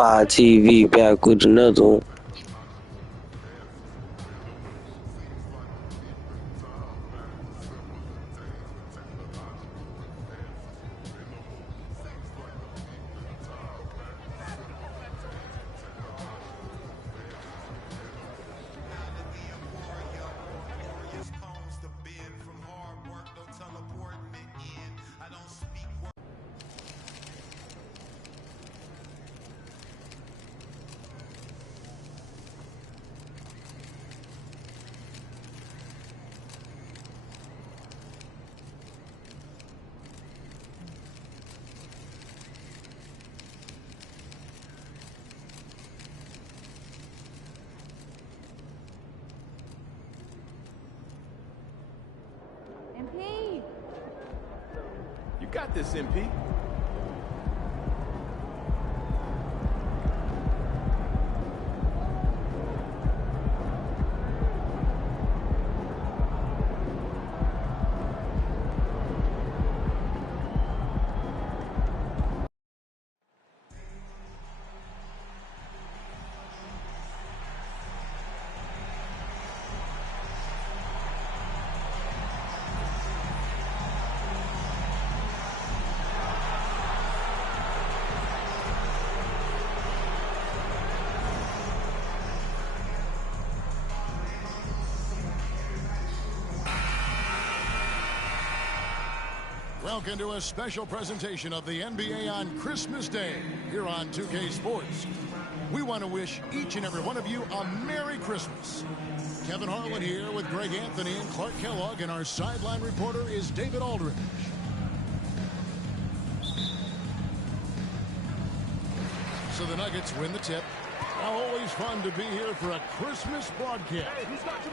5TV back with another one. MP! You got this, MP. Welcome to a special presentation of the NBA on Christmas Day here on 2K Sports. We want to wish each and every one of you a Merry Christmas. Kevin Harlan here with Greg Anthony and Clark Kellogg, and our sideline reporter is David Aldridge. So the Nuggets win the tip. Now, always fun to be here for a Christmas broadcast.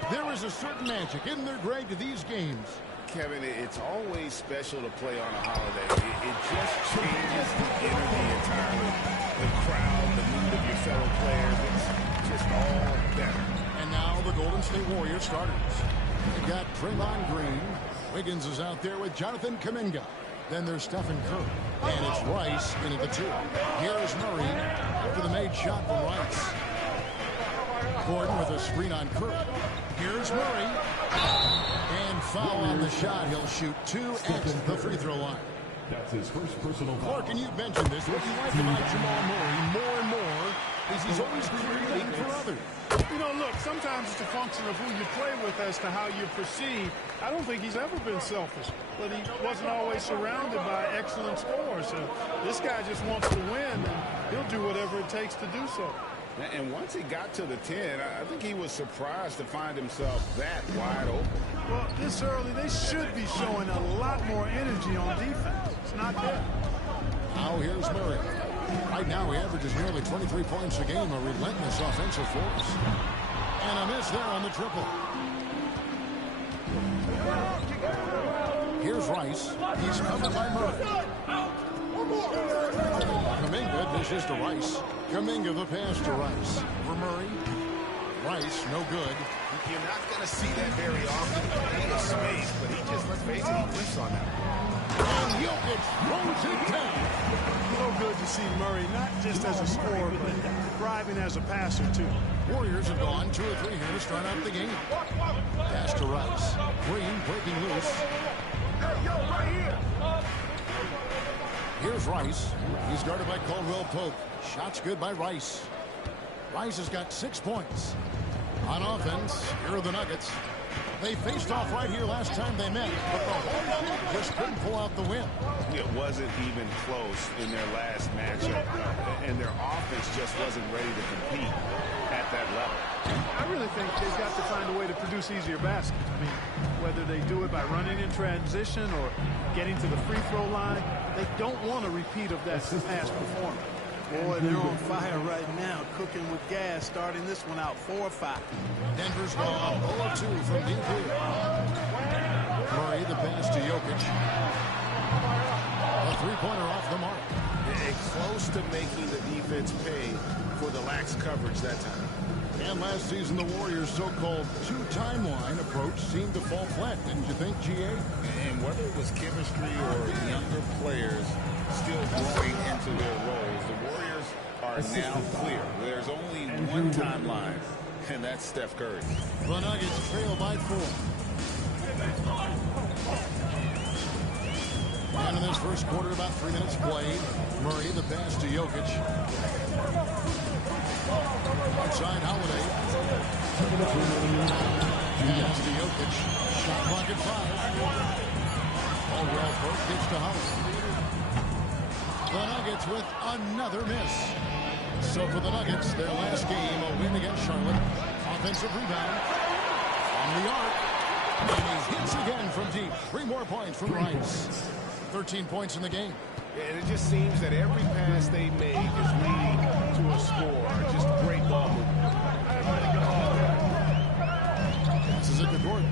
There is a certain magic, isn't there, Greg, to these games? Kevin, it's always special to play on a holiday. It just changes the energy entirely. The crowd, the mood of your fellow players, it's just all better. And now the Golden State Warriors starters. They've got Draymond Green. Wiggins is out there with Jonathan Kuminga. Then there's Stephen Curry. And it's Rice into the two. Here's Murray after the made shot from Rice. Gordon with a screen on Curry. Here's Murray. And foul on the shot. He'll shoot 2 at the free throw line. That's his first personal foul. Clark, and you mentioned this. What you like about Jamal Murray more and more is he's always creating for others. You know, look, sometimes it's a function of who you play with as to how you proceed. I don't think he's ever been selfish, but he wasn't always surrounded by excellent scores. So this guy just wants to win, and he'll do whatever it takes to do so. And once he got to the 10, I think he was surprised to find himself that wide open. Well, this early, they should be showing a lot more energy on defense. It's not there. Now here's Murray. Right now he averages nearly 23 points a game, a relentless offensive force. And a miss there on the triple. Here's Rice. He's covered by Murray. Kuminga dishes to Rice. Kuminga the pass to Rice. For Murray. Rice, no good. You're not going to see that very often. He has space, but he just, let's face it, he whiffs on that. And Jokic throws it down. So good to see Murray, not just as a scorer, but thriving as a passer, too. Warriors have gone 2 or 3 here to start out the game. Pass to Rice. Green breaking loose. Here's Rice. He's guarded by Caldwell Pope. Shots good by Rice. Rice has got 6 points. On offense, here are the Nuggets. They faced off right here last time they met, but the whole team just couldn't pull out the win. It wasn't even close in their last matchup, and their offense just wasn't ready to compete at that level. I really think they've got to find a way to produce easier baskets. I mean, whether they do it by running in transition or getting to the free throw line, they don't want a repeat of that past performance. Boy, they're on fire right now, cooking with gas, starting this one out 4-5. Denver's gone 0-2 from deep here. Murray, the pass to Jokic. A three-pointer off the mark. Close to making the defense pay for the lax coverage that time. And last season, the Warriors' so-called two-timeline approach seemed to fall flat, didn't you think, G.A.? And whether it was chemistry or younger players still growing into their roles, the Warriors are are now clear. There's only one timeline, and that's Steph Curry. The Nuggets trail by 4. And in this first quarter, about 3 minutes played. Murray, the pass to Jokic. Outside Holiday. Pass to Jokic. Shot clock at 5. Well, first pitch to Holiday. The Nuggets with another miss. So for the Nuggets, their last game, a win against Charlotte. Offensive rebound on the arc. And he hits again from deep. 3 more points from Rice. 13 points in the game. And it just seems that every pass they make is leading to a score. Just great ball movement. Passes it to Gordon.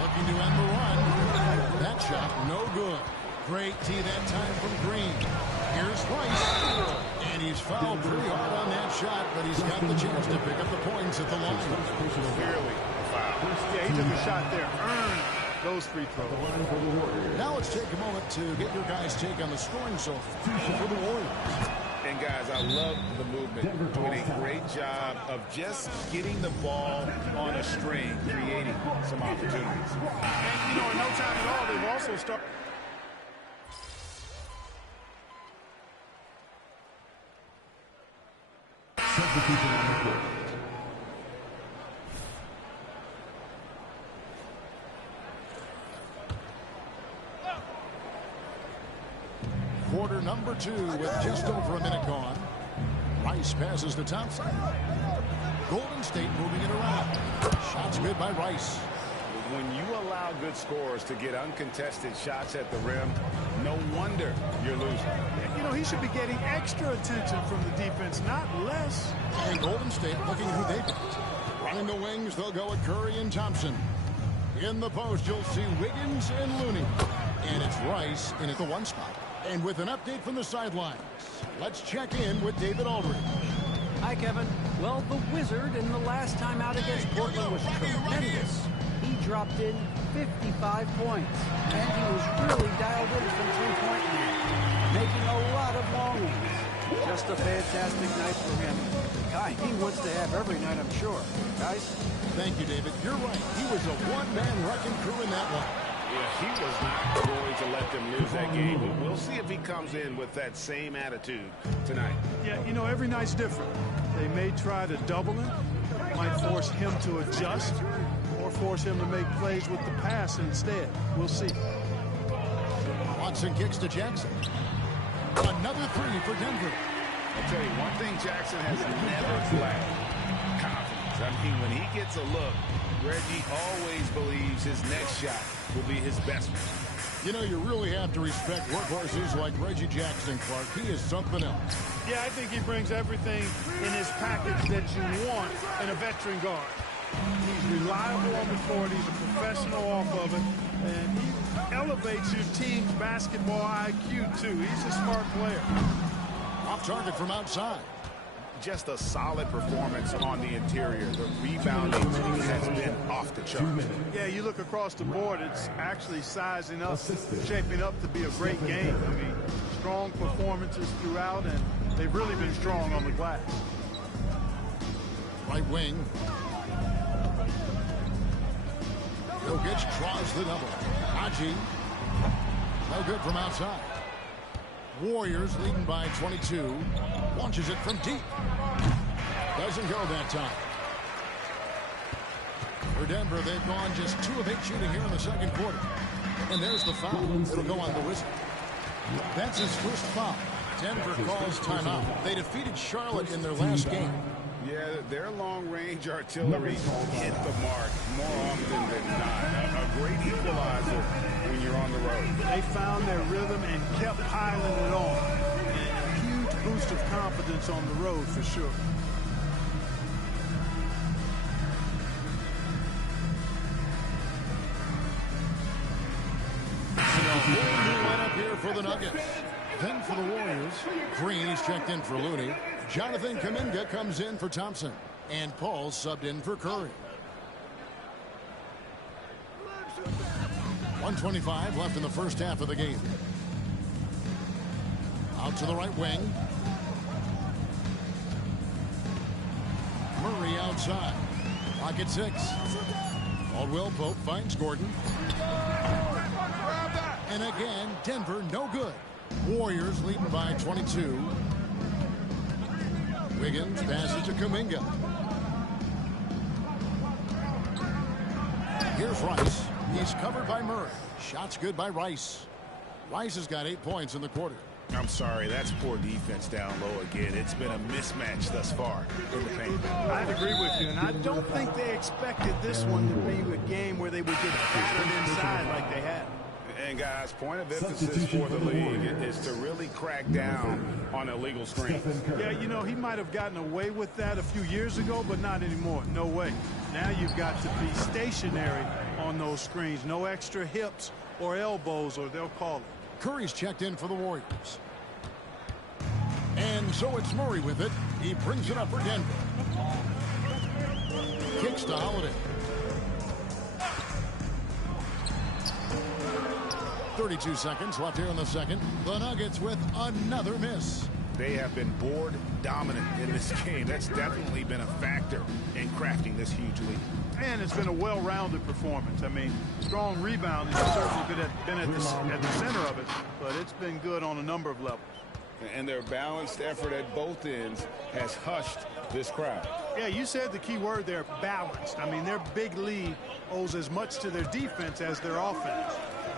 Looking to end the run. That shot, no good. Great tee that time from Green. Here's Rice. And he's fouled pretty hard on that shot, but he's got the chance to pick up the points at the line. Clearly foul. Yeah, he took a shot there. Earned those free throws. Now let's take a moment to get your guys' take on the scoring so far for the Warriors. And guys, I love the movement. Doing a great job of just getting the ball on a string, creating some opportunities. And, in no time at all, they've also started. Substitution on the court. Quarter number 2 with just over a minute gone. Rice passes to Thompson. Golden State moving it around. Shots good by Rice. When you allow good scorers to get uncontested shots at the rim, no wonder you're losing. He should be getting extra attention from the defense, not less. And Golden State looking who they picked. Running the wings, they'll go with Curry and Thompson. In the post, you'll see Wiggins and Looney. And it's Rice in at the 1 spot. And with an update from the sidelines, let's check in with David Aldridge. Hi, Kevin. Well, the Wizard in the last time out against Portland was tremendous. He dropped in 55 points, and he was really dialed in from three-point land, making a lot of long ones. Just a fantastic night for him. The guy he wants to have every night, I'm sure. Guys? Thank you, David. You're right. He was a one-man wrecking crew in that one. Yeah, he was not going to let them lose that game, but we'll see if he comes in with that same attitude tonight. Yeah, every night's different. They may try to double him, might force him to adjust, or force him to make plays with the pass instead. We'll see. Watson kicks to Jackson. Another 3 for Denver. I'll tell you, one thing Jackson has never lacked: confidence. I mean, when he gets a look, Reggie always believes his next shot will be his best one. You really have to respect workhorses like Reggie Jackson, Clark. He is something else. Yeah, I think he brings everything in his package that you want in a veteran guard. He's reliable on the court. He's a professional off of it. And he elevates your team's basketball IQ, too. He's a smart player. Off target from outside. Just a solid performance on the interior. The rebounding has been off the charts. Yeah, you look across the board, it's actually sizing up, shaping up to be a great game. I mean, strong performances throughout, and they've really been strong on the glass. Right wing. Jokic draws the double. Haji. No good from outside. Warriors leading by 22. Launches it from deep. Doesn't go that time. For Denver, they've gone just 2 of 8 shooting here in the second quarter. And there's the foul. It'll go on the Wizard. That's his first foul. Denver calls timeout. They defeated Charlotte in their last game. Yeah, their long-range artillery hit the mark more often than not. A great equalizer when you're on the road. They found their rhythm and kept piling it on. And a huge boost of confidence on the road for sure. New lineup here for the Nuggets. Then for the Warriors, Green is checked in for Looney. Jonathan Kuminga comes in for Thompson. And Paul subbed in for Curry. 1:25 left in the first half of the game. Out to the right wing. Murray outside. Pocket 6. Caldwell Pope finds Gordon. And again, Denver no good. Warriors leading by 22. Wiggins passes to Kuminga. Here's Rice. He's covered by Murray. Shots good by Rice. Rice has got 8 points in the quarter. I'm sorry, that's poor defense down low again. It's been a mismatch thus far in the paint. I'd agree with you, and I don't think they expected this one to be a game where they would get battered inside like they had. And guys, point of emphasis for the league is to really crack down on illegal screens. Yeah, you know, he might have gotten away with that a few years ago, but not anymore. No way. Now you've got to be stationary on those screens. No extra hips or elbows, or they'll call it. Curry's checked in for the Warriors. And so it's Murray with it. He brings it up for Denver. Kicks to Holiday. 32 seconds left here in the second. The Nuggets with another miss. They have been board dominant in this game. That's definitely been a factor in crafting this huge lead. And it's been a well-rounded performance. I mean, strong rebounding has certainly been at the center of it, but it's been good on a number of levels. And their balanced effort at both ends has hushed this crowd. Yeah, you said the key word there, balanced. I mean, their big lead owes as much to their defense as their offense.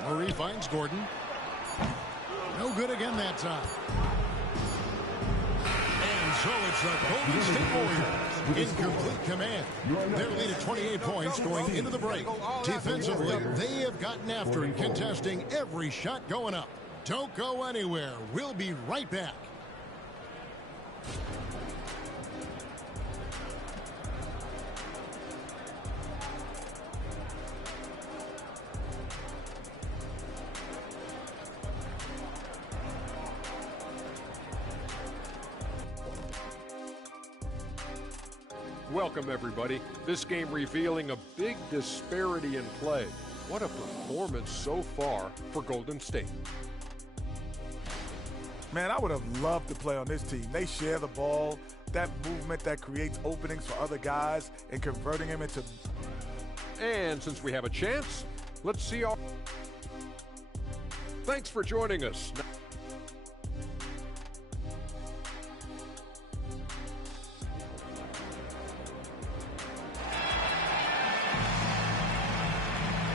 Murray finds Gordon. No good again that time. And so it's the Golden State Warriors in complete command. Their lead at 28 points going into the break. Defensively, they have gotten after it, contesting every shot going up. Don't go anywhere. We'll be right back. Welcome, everybody. This game revealing a big disparity in play. What a performance so far for Golden State. Man, I would have loved to play on this team. They share the ball, that movement that creates openings for other guys and converting them into... And since we have a chance, let's see our... Thanks for joining us.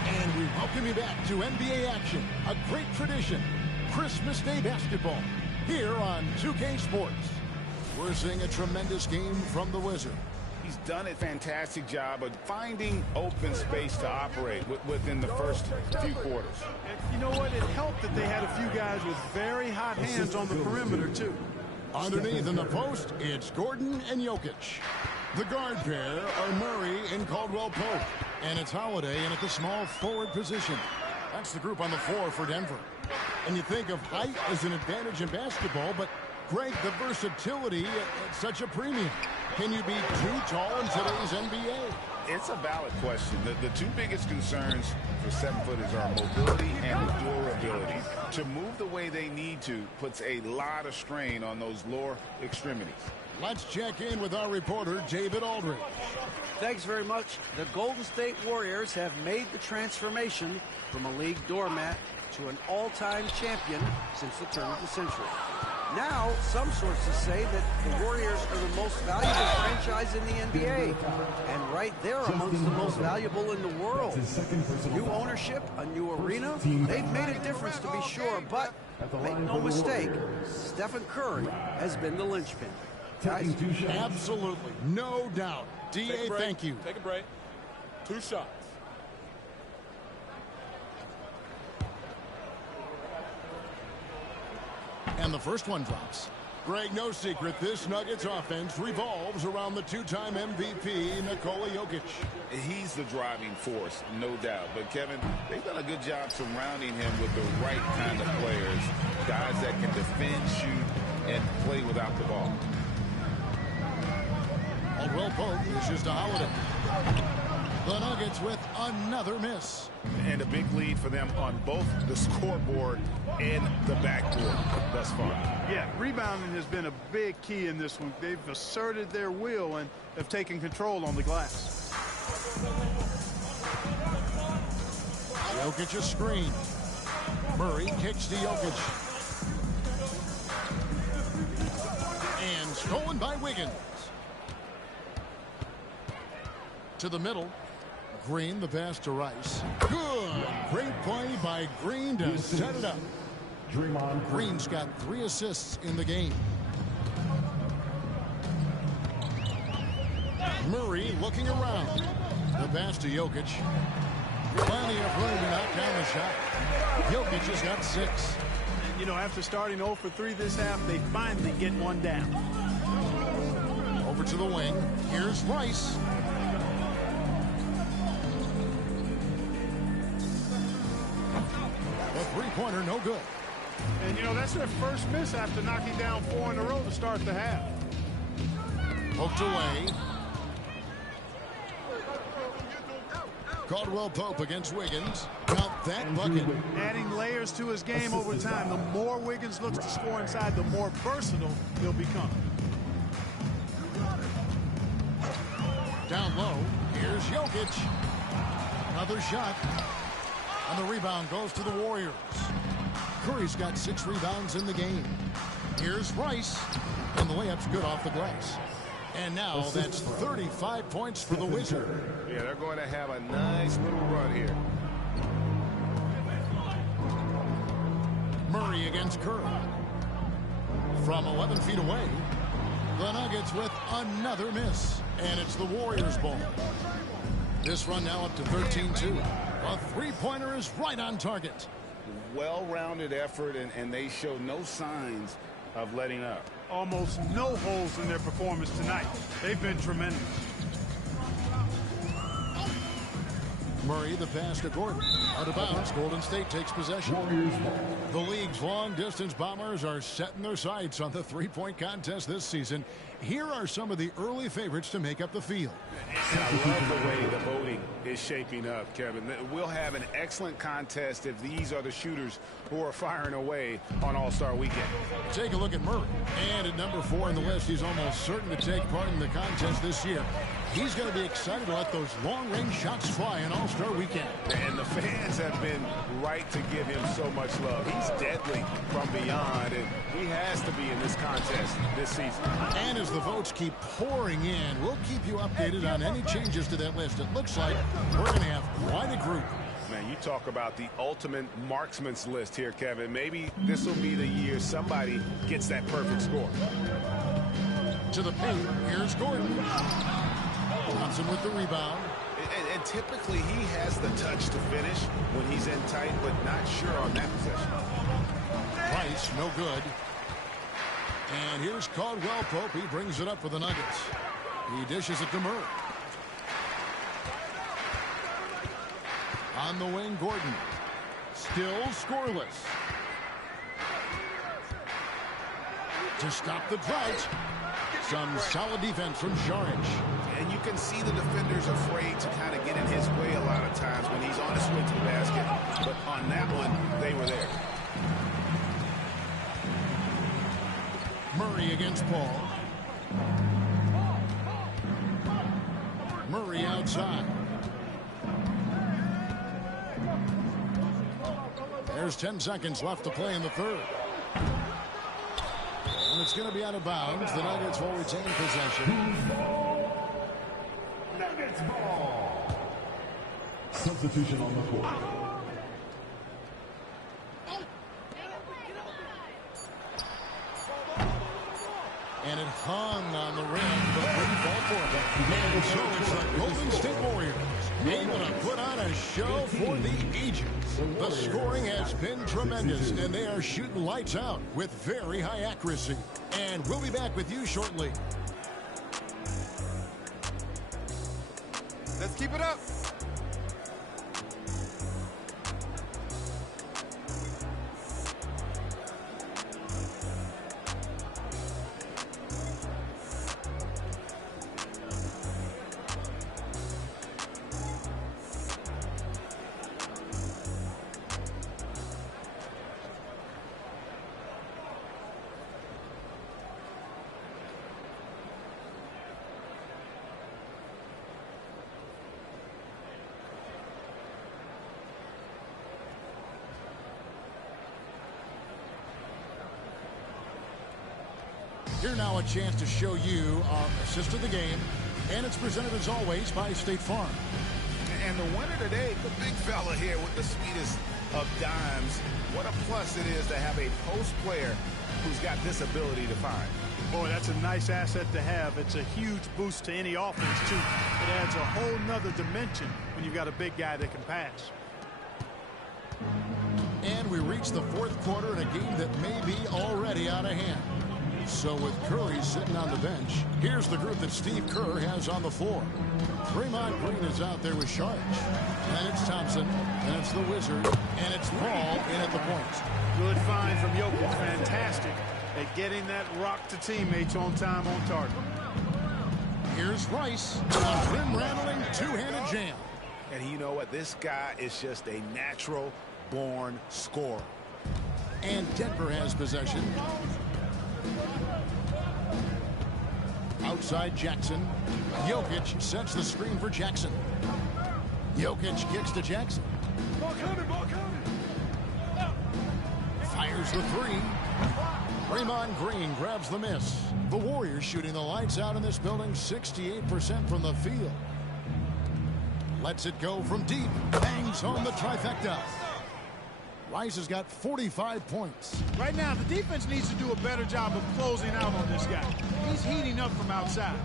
And we welcome you back to NBA action, a great tradition, Christmas Day basketball, here on 2K Sports. We're seeing a tremendous game from the Wizard. He's done a fantastic job of finding open space to operate within the first few quarters. And you know what? It helped that they had a few guys with very hot hands on the perimeter, too. Underneath in the post, it's Gordon and Jokic. The guard pair are Murray and Caldwell Pope. And it's Holiday in at the small forward position. That's the group on the floor for Denver. And you think of height as an advantage in basketball, but Greg, the versatility at such a premium. Can you be too tall in today's NBA? It's a valid question. The two biggest concerns for 7-footers are mobility and durability. To move the way they need to puts a lot of strain on those lower extremities. Let's check in with our reporter, David Aldridge. Thanks very much. The Golden State Warriors have made the transformation from a league doormat to an all-time champion since the turn of the century. Now, some sources say that the Warriors are the most valuable franchise in the NBA. And right there amongst the most valuable in the world. New ownership, a new arena, they've made a difference to be sure, but make no mistake, Stephen Curry has been the linchpin. Guys, absolutely, no doubt. D.A., thank you. Take a break. 2 shots. And the first one drops. Greg, no secret, this Nuggets offense revolves around the two-time MVP, Nikola Jokic. He's the driving force, no doubt. But, Kevin, they've done a good job surrounding him with the right kind of players, guys that can defend, shoot, and play without the ball. Caldwell Pope dishes to Holiday. The Nuggets with another miss. And a big lead for them on both the scoreboard and the backboard thus far. Yeah, rebounding has been a big key in this one. They've asserted their will and have taken control on the glass. Jokic a screen. Murray kicks to Jokic. And stolen by Wiggins. To the middle. Green, the pass to Rice. Good. Great play by Green to set it up. Green's got 3 assists in the game. Murray looking around. The pass to Jokic. Plenty of room to knock down the shot. Jokic has got 6. You know, after starting 0 for 3 this half, they finally get one down. Over to the wing. Here's Rice. The three-pointer, no good. And, you know, that's their first miss after knocking down 4 in a row to start the half. Poked away. Caldwell Pope against Wiggins. Got that bucket. Adding layers to his game over time. The more Wiggins looks to score inside, the more versatile he'll become. Down low. Here's Jokic. Another shot. And the rebound goes to the Warriors. Curry's got 6 rebounds in the game. Here's Rice. And the layup's good off the glass. And now that's 35 points for the Wizards. Yeah, they're going to have a nice little run here. Murray against Curry. From 11 feet away, the Nuggets with another miss. And it's the Warriors' ball. This run now up to 13-2. A three-pointer is right on target. Well-rounded effort, and they show no signs of letting up. Almost no holes in their performance tonight. They've been tremendous. Murray, the pass to Gordon. Out of bounds, Golden State takes possession. The league's long-distance bombers are setting their sights on the three-point contest this season. Here are some of the early favorites to make up the field. And I love the way the voting is shaping up, Kevin. We'll have an excellent contest if these are the shooters who are firing away on All-Star Weekend. Take a look at Murray. And at number 4 on the list, he's almost certain to take part in the contest this year. He's going to be excited to let those long-range shots fly on All-Star Weekend. And the fans have been right to give him so much love. He's deadly from beyond, and he has to be in this contest this season. And as the votes keep pouring in, we'll keep you updated on any changes to that list. It looks like we're going to have quite a group. Man, you talk about the ultimate marksman's list here, Kevin. Maybe this will be the year somebody gets that perfect score. To the paint, here's Gordon. Johnson with the rebound. And typically he has the touch to finish when he's in tight, but not sure on that possession. Rice, no good. And here's Caldwell Pope. He brings it up for the Nuggets. He dishes it to Murray. On the wing, Gordon. Still scoreless. To stop the drought. Some solid defense from Šarić. And you can see the defenders afraid to kind of get in his way a lot of times when he's on his way to the basket. But on that one, they were there. Murray against Paul. Murray outside. There's 10 seconds left to play in the third. And it's going to be out of bounds. The Nuggets will retain possession. Nuggets ball. Substitution on the court. And it hung on the rim, but wouldn't fall for it. And so it's the Golden State Warriors able to put on a show for the ages. The scoring has been tremendous, and they are shooting lights out with very high accuracy. And we'll be back with you shortly. Let's keep it up. Here now a chance to show you our assist of the game. And it's presented as always by State Farm. And the winner today, the big fella here with the sweetest of dimes. What a plus it is to have a post player who's got this ability to find. Boy, that's a nice asset to have. It's a huge boost to any offense, too. It adds a whole nother dimension when you've got a big guy that can pass. And we reach the fourth quarter in a game that may be already out of hand. So with Curry sitting on the bench, here's the group that Steve Kerr has on the floor. Draymond Green is out there with Sharge. And it's Thompson. And it's the Wizard. And it's Paul in at the point. Good find from Jokic. Fantastic at getting that rock to teammates on time, on target. Here's Rice. A rim-rattling two-handed jam. And you know what? This guy is just a natural-born scorer. And Denver has possession. Outside Jackson. Jokic sets the screen for Jackson. Jokic kicks to Jackson. Fires the three. Draymond Green grabs the miss. The Warriors shooting the lights out in this building, 68% from the field. Lets it go from deep. Bangs home the trifecta. Rice has got 45 points. Right now, the defense needs to do a better job of closing out on this guy. He's heating up from outside.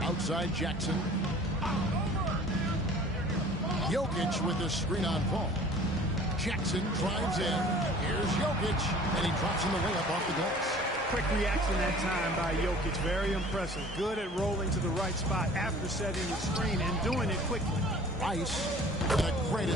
Outside Jackson. Jokic with the screen on Paul. Jackson drives in. Here's Jokic, and he drops in the layup off the glass. Quick reaction that time by Jokic. Very impressive. Good at rolling to the right spot after setting the screen and doing it quickly. Rice with a great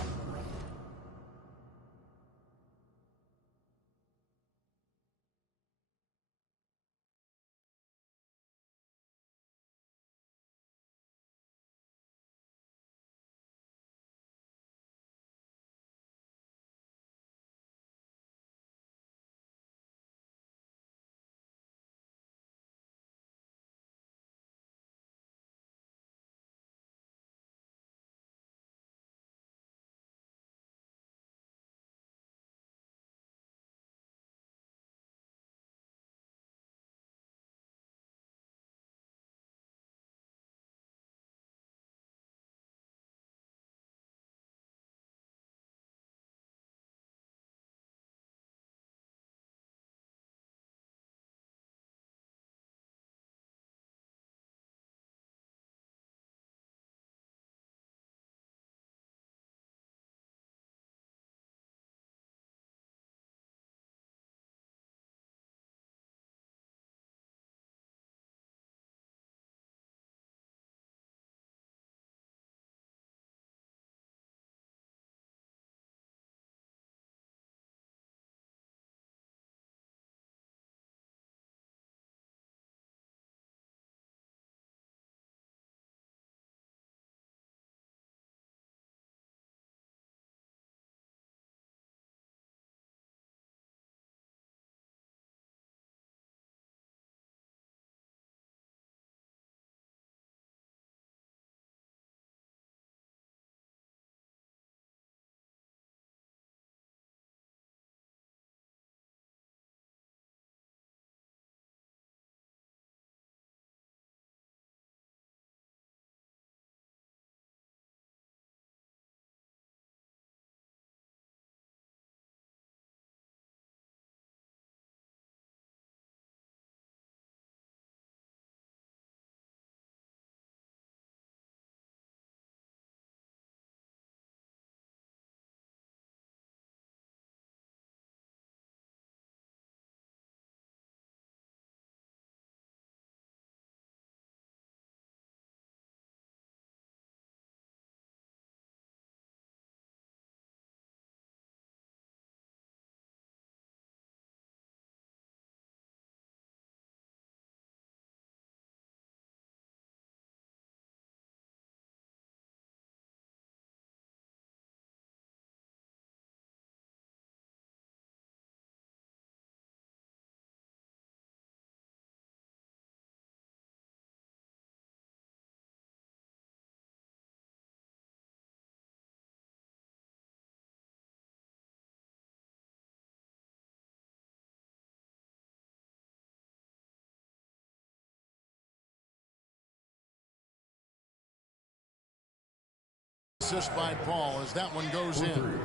assist by Paul as that one goes in.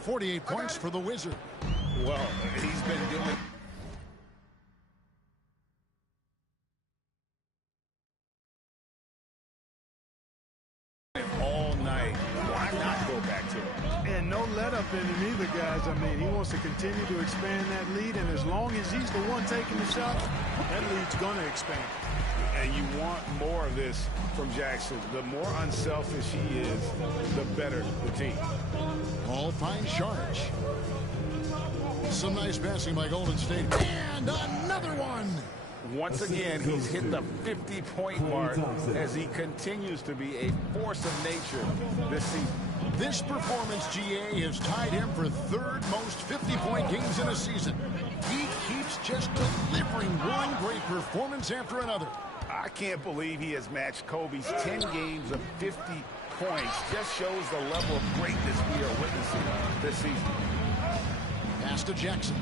48 points for the Wizard. Well, he's been doing all night. Why not go back to it? And no let up in him either, guys. I mean, he wants to continue to expand that lead, and as long as he's the one taking the shot, that lead's going to expand. And you want more of this from Jackson. The more unselfish he is, the better the team. Paul finds Sharge. Some nice passing by Golden State. And another one. Once again, he's hit the 50-point mark as he continues to be a force of nature this season. This performance, GA, has tied him for third most 50-point games in a season. He keeps just delivering one great performance after another. I can't believe he has matched Kobe's 10 games of 50 points. Just shows the level of greatness we are witnessing this season. Pass to Jackson.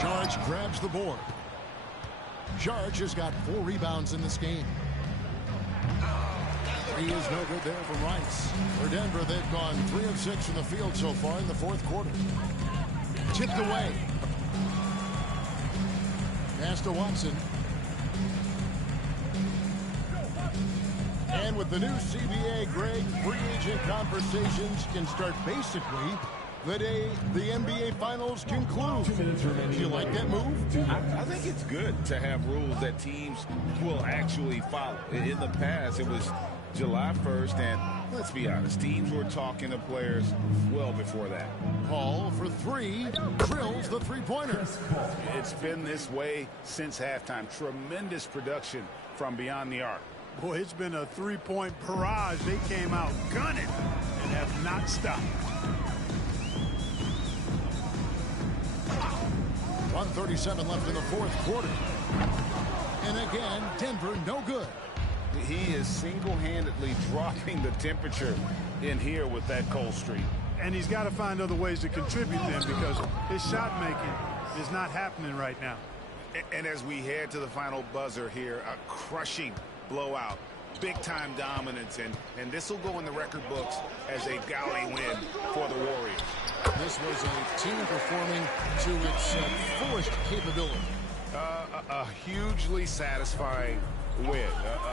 Sharge grabs the board. Sharge has got 4 rebounds in this game. He is no good there from Rice. For Denver, they've gone 3 of 6 from the field so far in the fourth quarter. Tipped away. Pass to Watson. And with the new CBA, Greg, free agent conversations can start basically the day the NBA Finals conclude. Do you like that move? I think it's good to have rules that teams will actually follow. In the past, it was July 1st, and let's be honest, teams were talking to players well before that. Paul for 3, drills the three-pointer. It's been this way since halftime. Tremendous production from beyond the arc. Boy, it's been a three-point barrage. They came out gunning and have not stopped. 1:37 left in the fourth quarter. And again, Denver no good. He is single-handedly dropping the temperature in here with that cold streak. And he's got to find other ways to contribute then, because his shot making is not happening right now. And as we head to the final buzzer here, a crushing blowout, big-time dominance, and this will go in the record books as a gaudy win for the Warriors. This was a team performing to its fullest capability. A hugely satisfying win,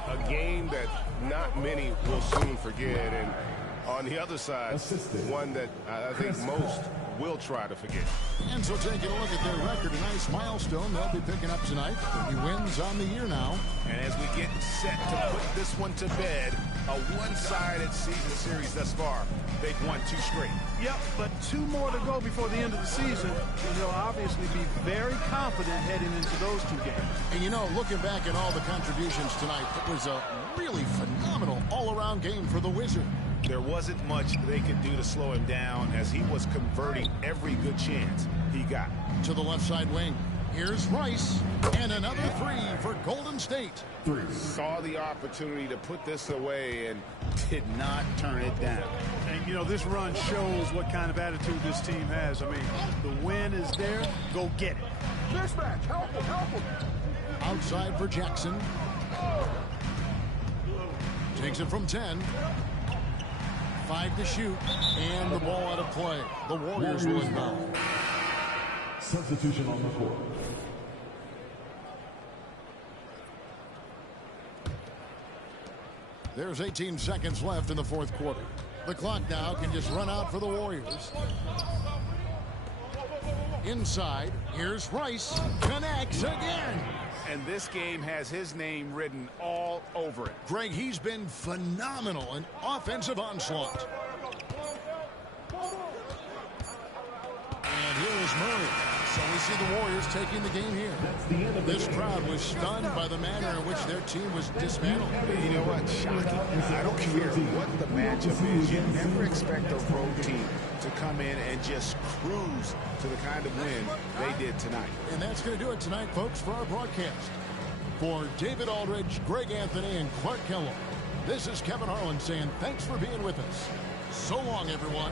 a game that not many will soon forget, and on the other side, one that I think most will try to forget. And so taking a look at their record, a nice milestone they'll be picking up tonight. 30 wins on the year now. And as we get set to put this one to bed, a one-sided season series thus far. They've won 2 straight. Yep, but 2 more to go before the end of the season, and they'll obviously be very confident heading into those 2 games. And you know, looking back at all the contributions tonight, it was a really phenomenal all-around game for the Wizard. There wasn't much they could do to slow him down as he was converting every good chance he got. To the left side wing. Here's Rice, and another 3 for Golden State. Saw the opportunity to put this away and did not turn it down. And, you know, this run shows what kind of attitude this team has. I mean, the win is there. Go get it. Mismatch. Help him. Help him. Outside for Jackson. Takes it from 10. 5 to shoot, and the ball out of play. The Warriors will inbound. Substitution on the court. There's 18 seconds left in the fourth quarter. The clock now can just run out for the Warriors. Inside, here's Rice. Connects again. And this game has his name written all over it. Greg, he's been phenomenal in offensive onslaught. And here is Murray. So we see the Warriors taking the game here. This crowd was stunned by the manner in which their team was dismantled. You know what? Shocking. I don't care what the matchup is. You never expect a road team to come in and just cruise to the kind of win they did tonight. And that's going to do it tonight, folks, for our broadcast. For David Aldridge, Greg Anthony, and Clark Kellogg, this is Kevin Harlan saying thanks for being with us. So long, everyone.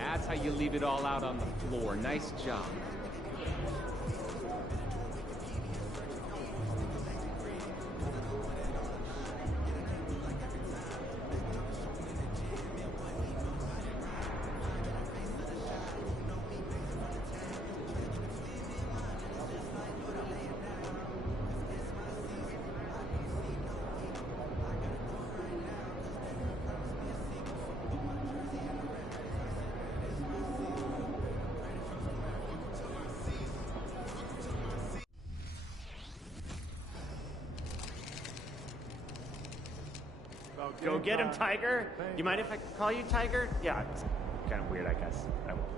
That's how you leave it all out on the floor. Nice job. Go get him, Tiger. You mind if I call you Tiger? Yeah, it's kind of weird, I guess. I won't.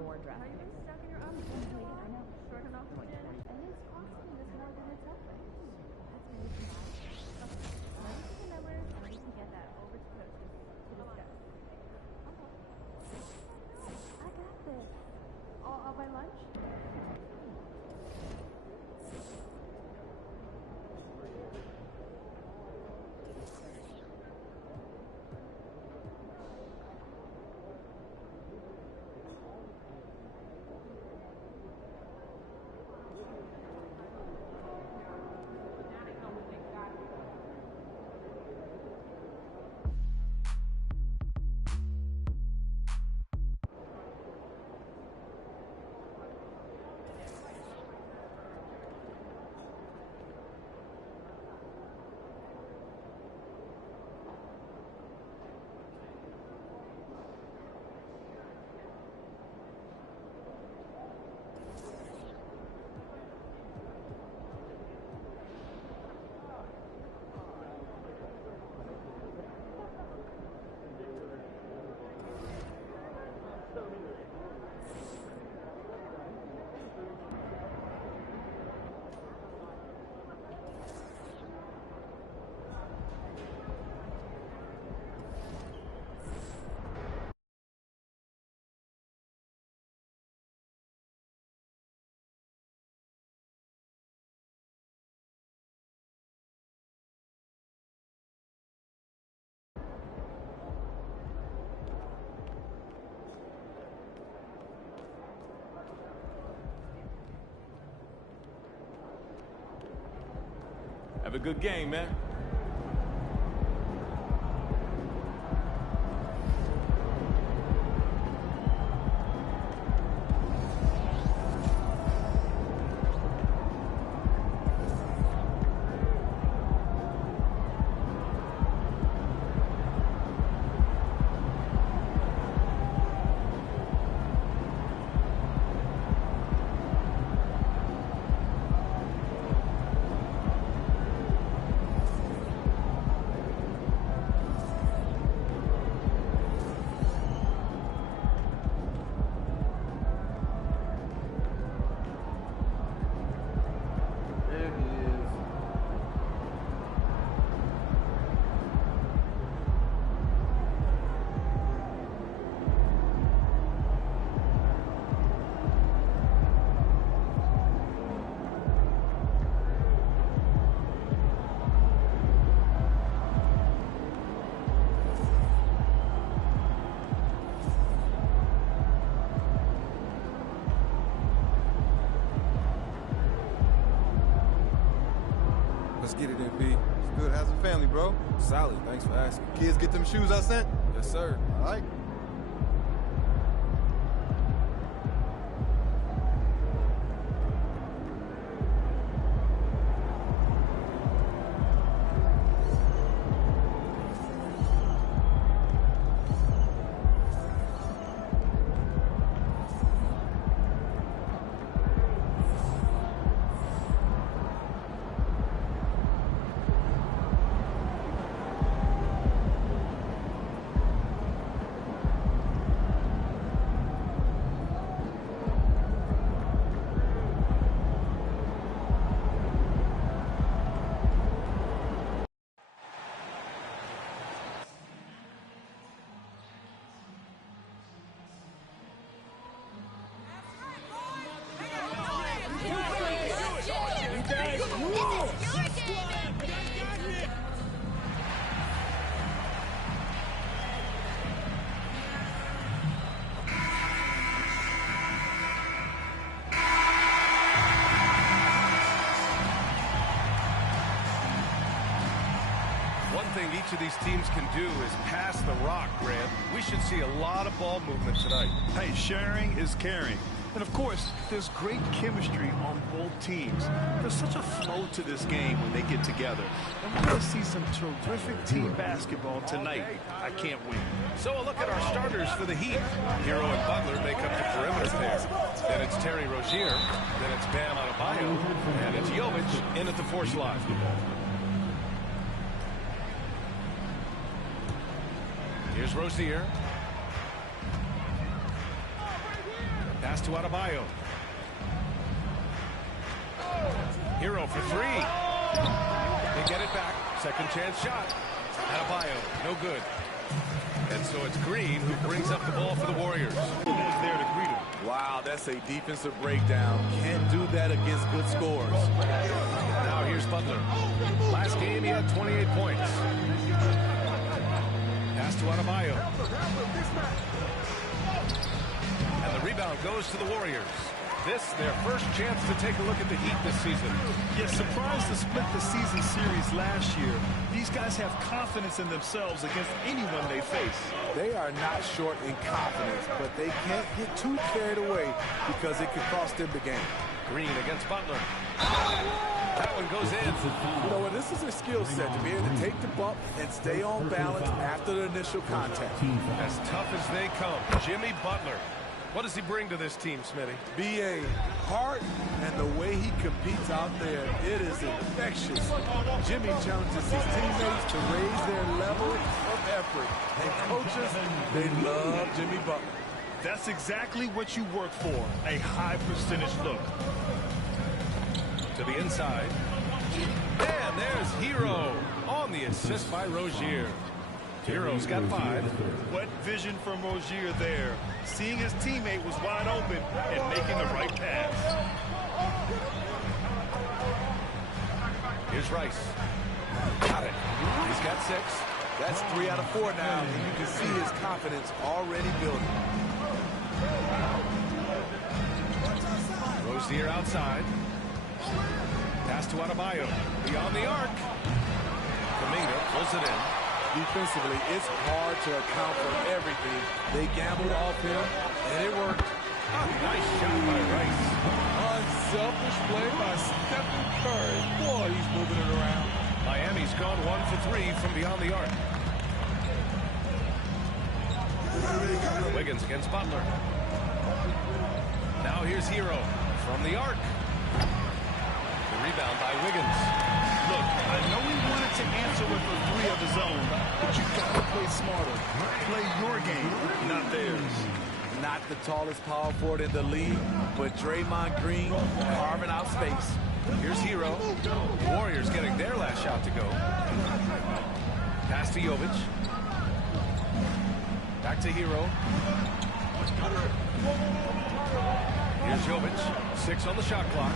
More draft. Are you stuck in your office? I know. Short enough. And it's costing us more than it's helping. That's really smart. Okay. Let me see the numbers and we can get that over to coaches to discuss. Okay. I got this. All by lunch? Have a good game, man. Let's get it, MP. It's good. How's the family, bro? Solid. Thanks for asking. Kids get them shoes I sent? Yes, sir. All right. thing each of these teams can do is pass the rock, Grant. We should see a lot of ball movement tonight. Hey, sharing is caring. And, of course, there's great chemistry on both teams. There's such a flow to this game when they get together. And we're going to see some terrific team basketball tonight. I can't wait. So a look at our starters for the Heat. Hero and Butler make up the perimeter pair. Then it's Terry Rozier. Then it's Bam Adebayo. And it's Jovic in at the 4 slot. Here's Rozier. Pass to Adebayo. Hero for 3. They get it back. Second chance shot. Adebayo, no good. And so it's Green who brings up the ball for the Warriors. Who's there to greet him? Wow, that's a defensive breakdown. Can't do that against good scores. Now here's Butler. Last game he had 28 points. Pass to Adebayo. And the rebound goes to the Warriors. This, their first chance to take a look at the Heat this season. Yeah, surprised to split the season series last year. These guys have confidence in themselves against anyone they face. They are not short in confidence, but they can't get too carried away because it could cost them the game. Green against Butler. That one goes in. You know what? This is a skill set to be able to take the bump and stay on balance after the initial contact. As tough as they come, Jimmy Butler. What does he bring to this team, Smitty? B.A. heart and the way he competes out there, it is infectious. Jimmy challenges his teammates to raise their level of effort. And coaches, they love Jimmy Butler. That's exactly what you work for, a high percentage look. To the inside. And there's Hero on the assist by Rozier. Hero's got 5. What vision from Rozier there. Seeing his teammate was wide open and making the right pass. Here's Rice. Got it. He's got 6. That's 3 out of 4 now, and you can see his confidence already building. Rozier outside. Pass to Adebayo. Beyond the arc. Kuminga pulls it in. Defensively, it's hard to account for everything. They gambled off him, and it worked. Nice shot by Rice. Unselfish play by Stephen Curry. Boy, he's moving it around. Miami's gone 1 for 3 from beyond the arc. Wiggins against Butler. Now here's Hero from the arc. The rebound by Wiggins. Look, I know he wanted to answer with a 3 of his own, but you got to play smarter. Play your game, not theirs. Not the tallest power forward in the league, but Draymond Green carving out space. Here's Hero. Warriors getting their last shot to go. Pass to Jovic. Back to Hero. Here's Jovic. 6 on the shot clock.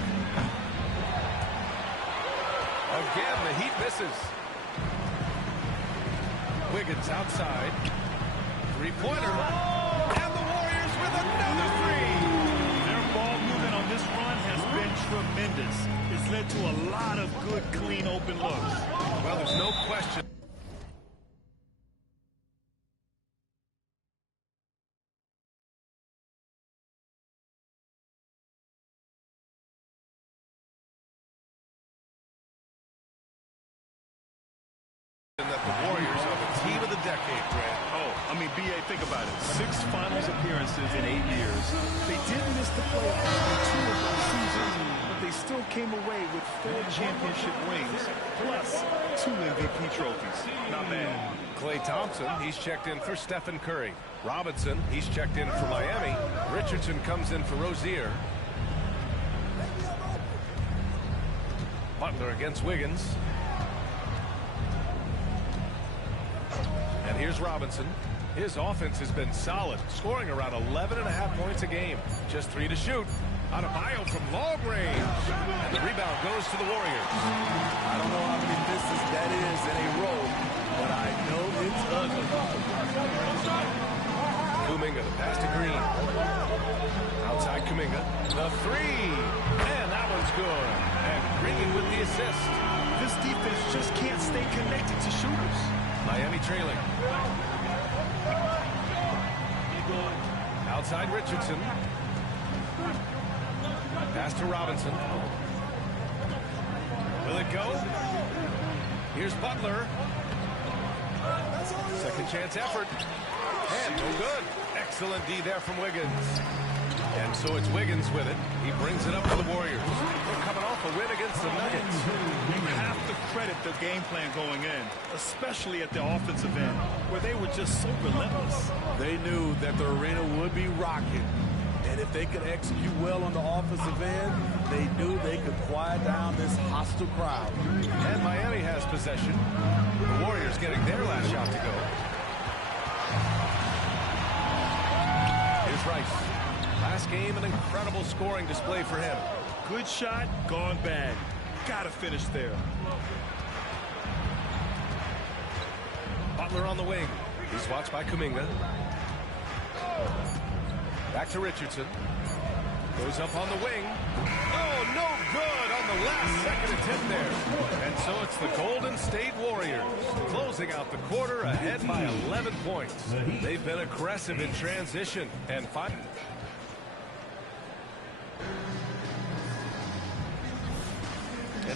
Again, the Heat misses. Wiggins outside. 3-pointer. And the Warriors with another 3. Their ball movement on this run has been tremendous. It's led to a lot of good, clean, open looks. Well, there's no question. That the Warriors are the team of the decade, Grant. Oh, I mean, B.A., think about it. 6 finals appearances in 8 years. They did miss the playoffs in 2 of those seasons, but they still came away with 4 championship rings, plus 2 MVP trophies. Not bad. Klay Thompson, he's checked in for Stephen Curry. Robinson, he's checked in for Miami. Richardson comes in for Rozier. Butler against Wiggins. And here's Robinson. His offense has been solid, scoring around 11.5 points a game. Just 3 to shoot. Adebayo from long range. And the rebound goes to the Warriors. I don't know how many misses that is in a row, but I know it's ugly. Kuminga, the pass to Green. Outside Kuminga. The 3. And that one's good. And Green with the assist. This defense just can't stay connected to shooters. Miami trailing. Outside Richardson. Pass to Robinson. Will it go? Here's Butler. Second chance effort. And no good. Excellent D there from Wiggins. And so it's Wiggins with it. He brings it up to the Warriors. They're coming off a win against the Nuggets. You have to credit the game plan going in, especially at the offensive end, where they were just so relentless. They knew that the arena would be rocking. And if they could execute well on the offensive end, they knew they could quiet down this hostile crowd. And Miami has possession. The Warriors getting their last shot to go. Here's Rice. Last game, an incredible scoring display for him. Good shot, gone bad. Gotta finish there. Butler on the wing. He's watched by Kuminga. Back to Richardson. Goes up on the wing. Oh, no good on the last second attempt there. And so it's the Golden State Warriors closing out the quarter ahead by 11 points. They've been aggressive in transition and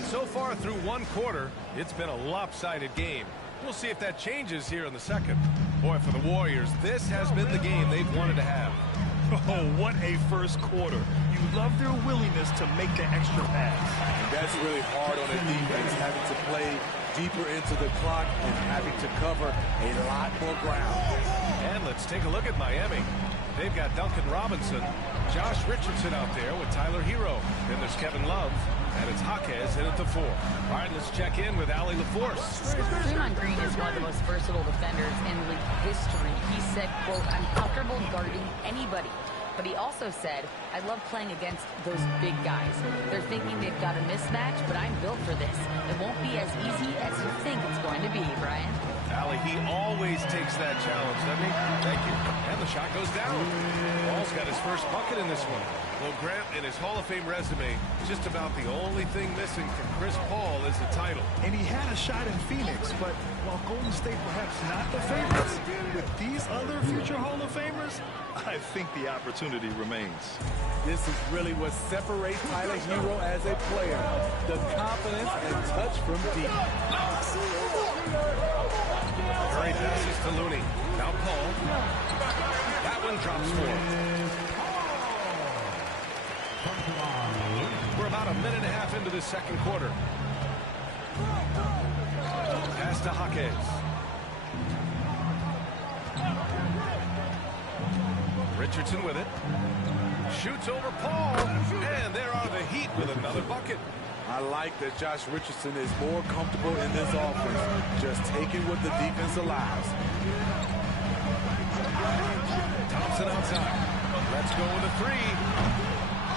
so far through one quarter, it's been a lopsided game. We'll see if that changes here in the second. Boy, for the Warriors, this has been the game they've wanted to have. Oh, what a first quarter. You love their willingness to make the extra pass. That's really hard on a defense, having to play deeper into the clock and having to cover a lot more ground. And let's take a look at Miami. They've got Duncan Robinson, Josh Richardson out there with Tyler Hero. Then there's Kevin Love, and it's Jaquez in at the 4. All right, let's check in with Allie LaForce. Draymond Green is one of the most versatile defenders in league history. He said, quote, "I'm comfortable guarding anybody." But he also said, "I love playing against those big guys. They're thinking they've got a mismatch, but I'm built for this. It won't be as easy as you think it's going to be, Brian." Allie, he always takes that challenge, doesn't he? Thank you. And the shot goes down. Paul's got his first bucket in this one. Well, Grant, in his Hall of Fame resume, just about the only thing missing from Chris Paul is the title. And he had a shot in Phoenix, but while Golden State perhaps not the favorites, with these other future Hall of Famers, I think the opportunity remains. This is really what separates Tyler Hero as a player. The confidence and touch from deep. Great passes to Looney. Now Paul. That one drops for him. We're about a minute and a half into this second quarter. Pass to Jaquez. Richardson with it. Shoots over Paul. And there are the Heat with another bucket. I like that Josh Richardson is more comfortable in this offense, just taking what the defense allows. Thompson outside. Let's go with a 3.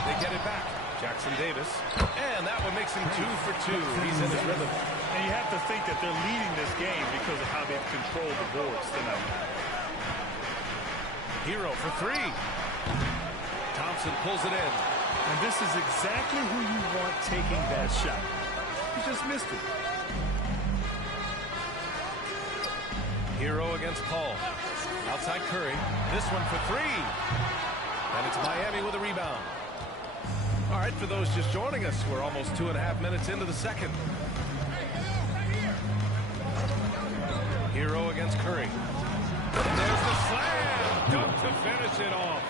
They get it back. Jackson Davis. And that one makes him 2 for 2. He's in his rhythm. And you have to think that they're leading this game because of how they've controlled the boards tonight. Hero for 3. Thompson pulls it in. And this is exactly who you want taking that shot. He just missed it. Hero against Paul. Outside Curry. This one for 3. And it's Miami with a rebound. All right, for those just joining us, we're almost 2.5 minutes into the second. Hero against Curry. And there's the slam. Dunk to finish it off.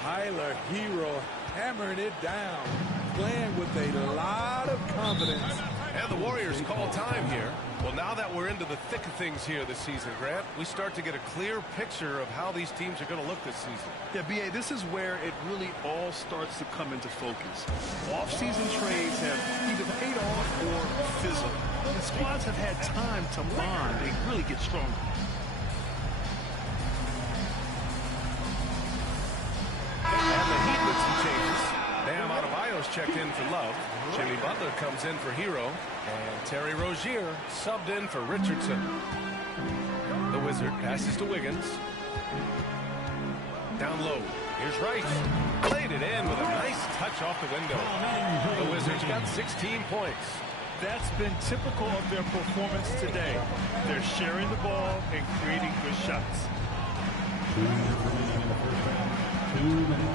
Tyler Hero hammering it down, playing with a lot of confidence. And the Warriors call time here. Well, now that we're into the thick of things here this season, Grant, we start to get a clear picture of how these teams are going to look this season. Yeah, B.A., this is where it really all starts to come into focus. Off-season trades have either paid off or fizzled. And squads have had time to bond and really get stronger. And the Heat with some changes. Bam Adebayo's checked in for Love. Jimmy Butler comes in for Hero. And Terry Rozier subbed in for Richardson. The Wizard passes to Wiggins. Down low. Here's Rice. Played it in with a nice touch off the window. The Wizards got 16 points. That's been typical of their performance today. They're sharing the ball and creating good shots.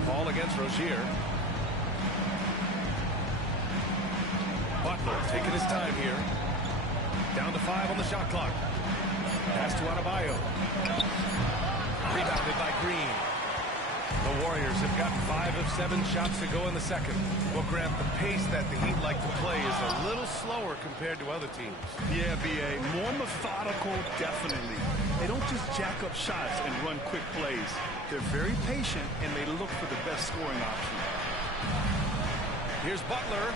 Ball against Rozier. Butler taking his time here. Down to 5 on the shot clock. Pass to Adebayo. Rebounded by Green. The Warriors have got 5 of 7 shots to go in the second. Well, Grant, the pace that the Heat like to play is a little slower compared to other teams. Yeah, B.A. More methodical, definitely. They don't just jack up shots and run quick plays. They're very patient, and they look for the best scoring option. Here's Butler.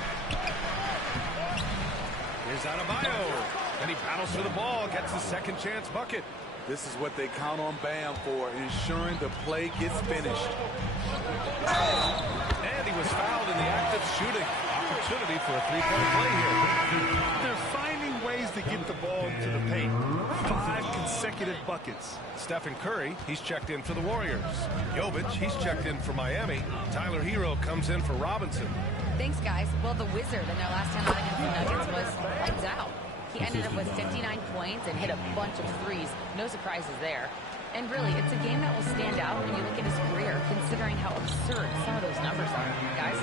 Here's Adebayo. And he battles for the ball, gets his second chance bucket. This is what they count on Bam for, ensuring the play gets finished. And he was fouled in the act of shooting. Opportunity for a three-point play here. They're finding ways to get the ball to the paint. 5 consecutive buckets. Stephen Curry, he's checked in for the Warriors. Jovic, he's checked in for Miami. Tyler Hero comes in for Robinson. Thanks, guys. Well, the Wizard in their last time out against the Nuggets was lights out. He ended up with 59 points and hit a bunch of threes. No surprises there. And really, it's a game that will stand out when you look at his career, considering how absurd some of those numbers are. Guys?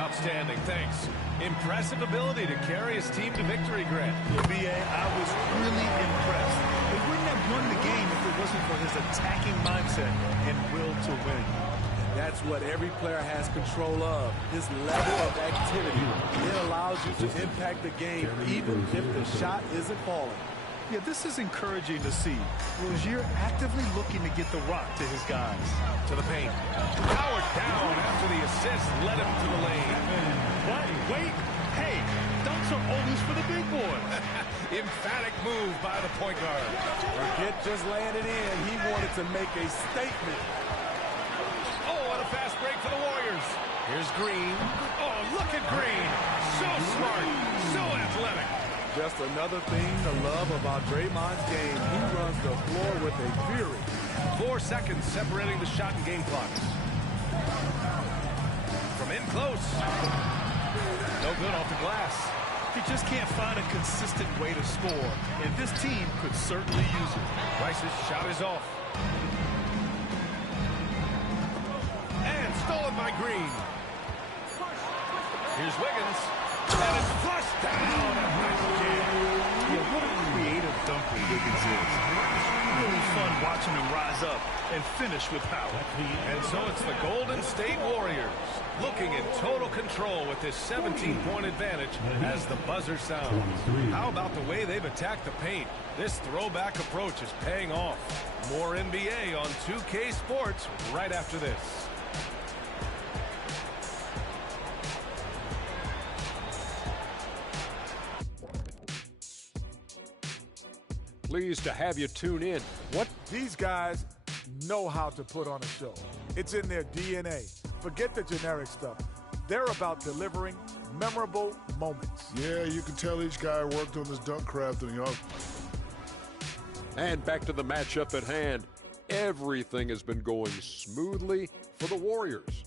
Outstanding, thanks. Impressive ability to carry his team to victory, Grant. B.A., I was really impressed. They wouldn't have won the game if it wasn't for his attacking mindset and will to win. That's what every player has control of, his level of activity. It allows you to impact the game even if the shot isn't falling. Yeah, this is encouraging to see. Rozier actively looking to get the rock to his guys. To the paint. Powered down after the assist led him to the lane. What? Wait. Hey, dunks are always for the big boys. Emphatic move by the point guard. Forget just laying it in. He wanted to make a statement. Oh, what a fast break for the Warriors. Here's Green. Oh, look at Green. So smart. So athletic. Just another thing to love about Draymond's game. He runs the floor with a fury. 4 seconds separating the shot and game clocks. From in close. No good off the glass. He just can't find a consistent way to score, and this team could certainly use it. Rice's shot is off. And stolen by Green. Here's Wiggins. And it's flushed down. Yeah, what a creative dunker Wiggins is. Really fun watching him rise up and finish with power. And so it's the Golden State Warriors looking in total control with this 17-point advantage as the buzzer sounds. How about the way they've attacked the paint? This throwback approach is paying off. More NBA on 2K Sports right after this. Pleased to have you tune in. What? These guys know how to put on a show. It's in their DNA. Forget the generic stuff. They're about delivering memorable moments. Yeah, you can tell each guy worked on his dunk craft and And back to the matchup at hand. Everything has been going smoothly for the Warriors.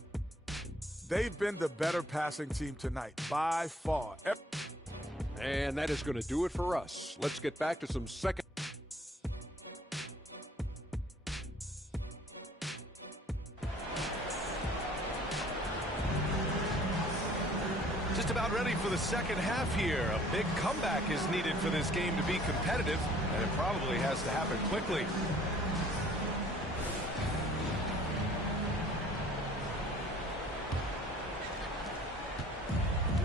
They've been the better passing team tonight, by far. And that is going to do it for us. Let's get back to some second. Just about ready for the second half here. A big comeback is needed for this game to be competitive, and it probably has to happen quickly.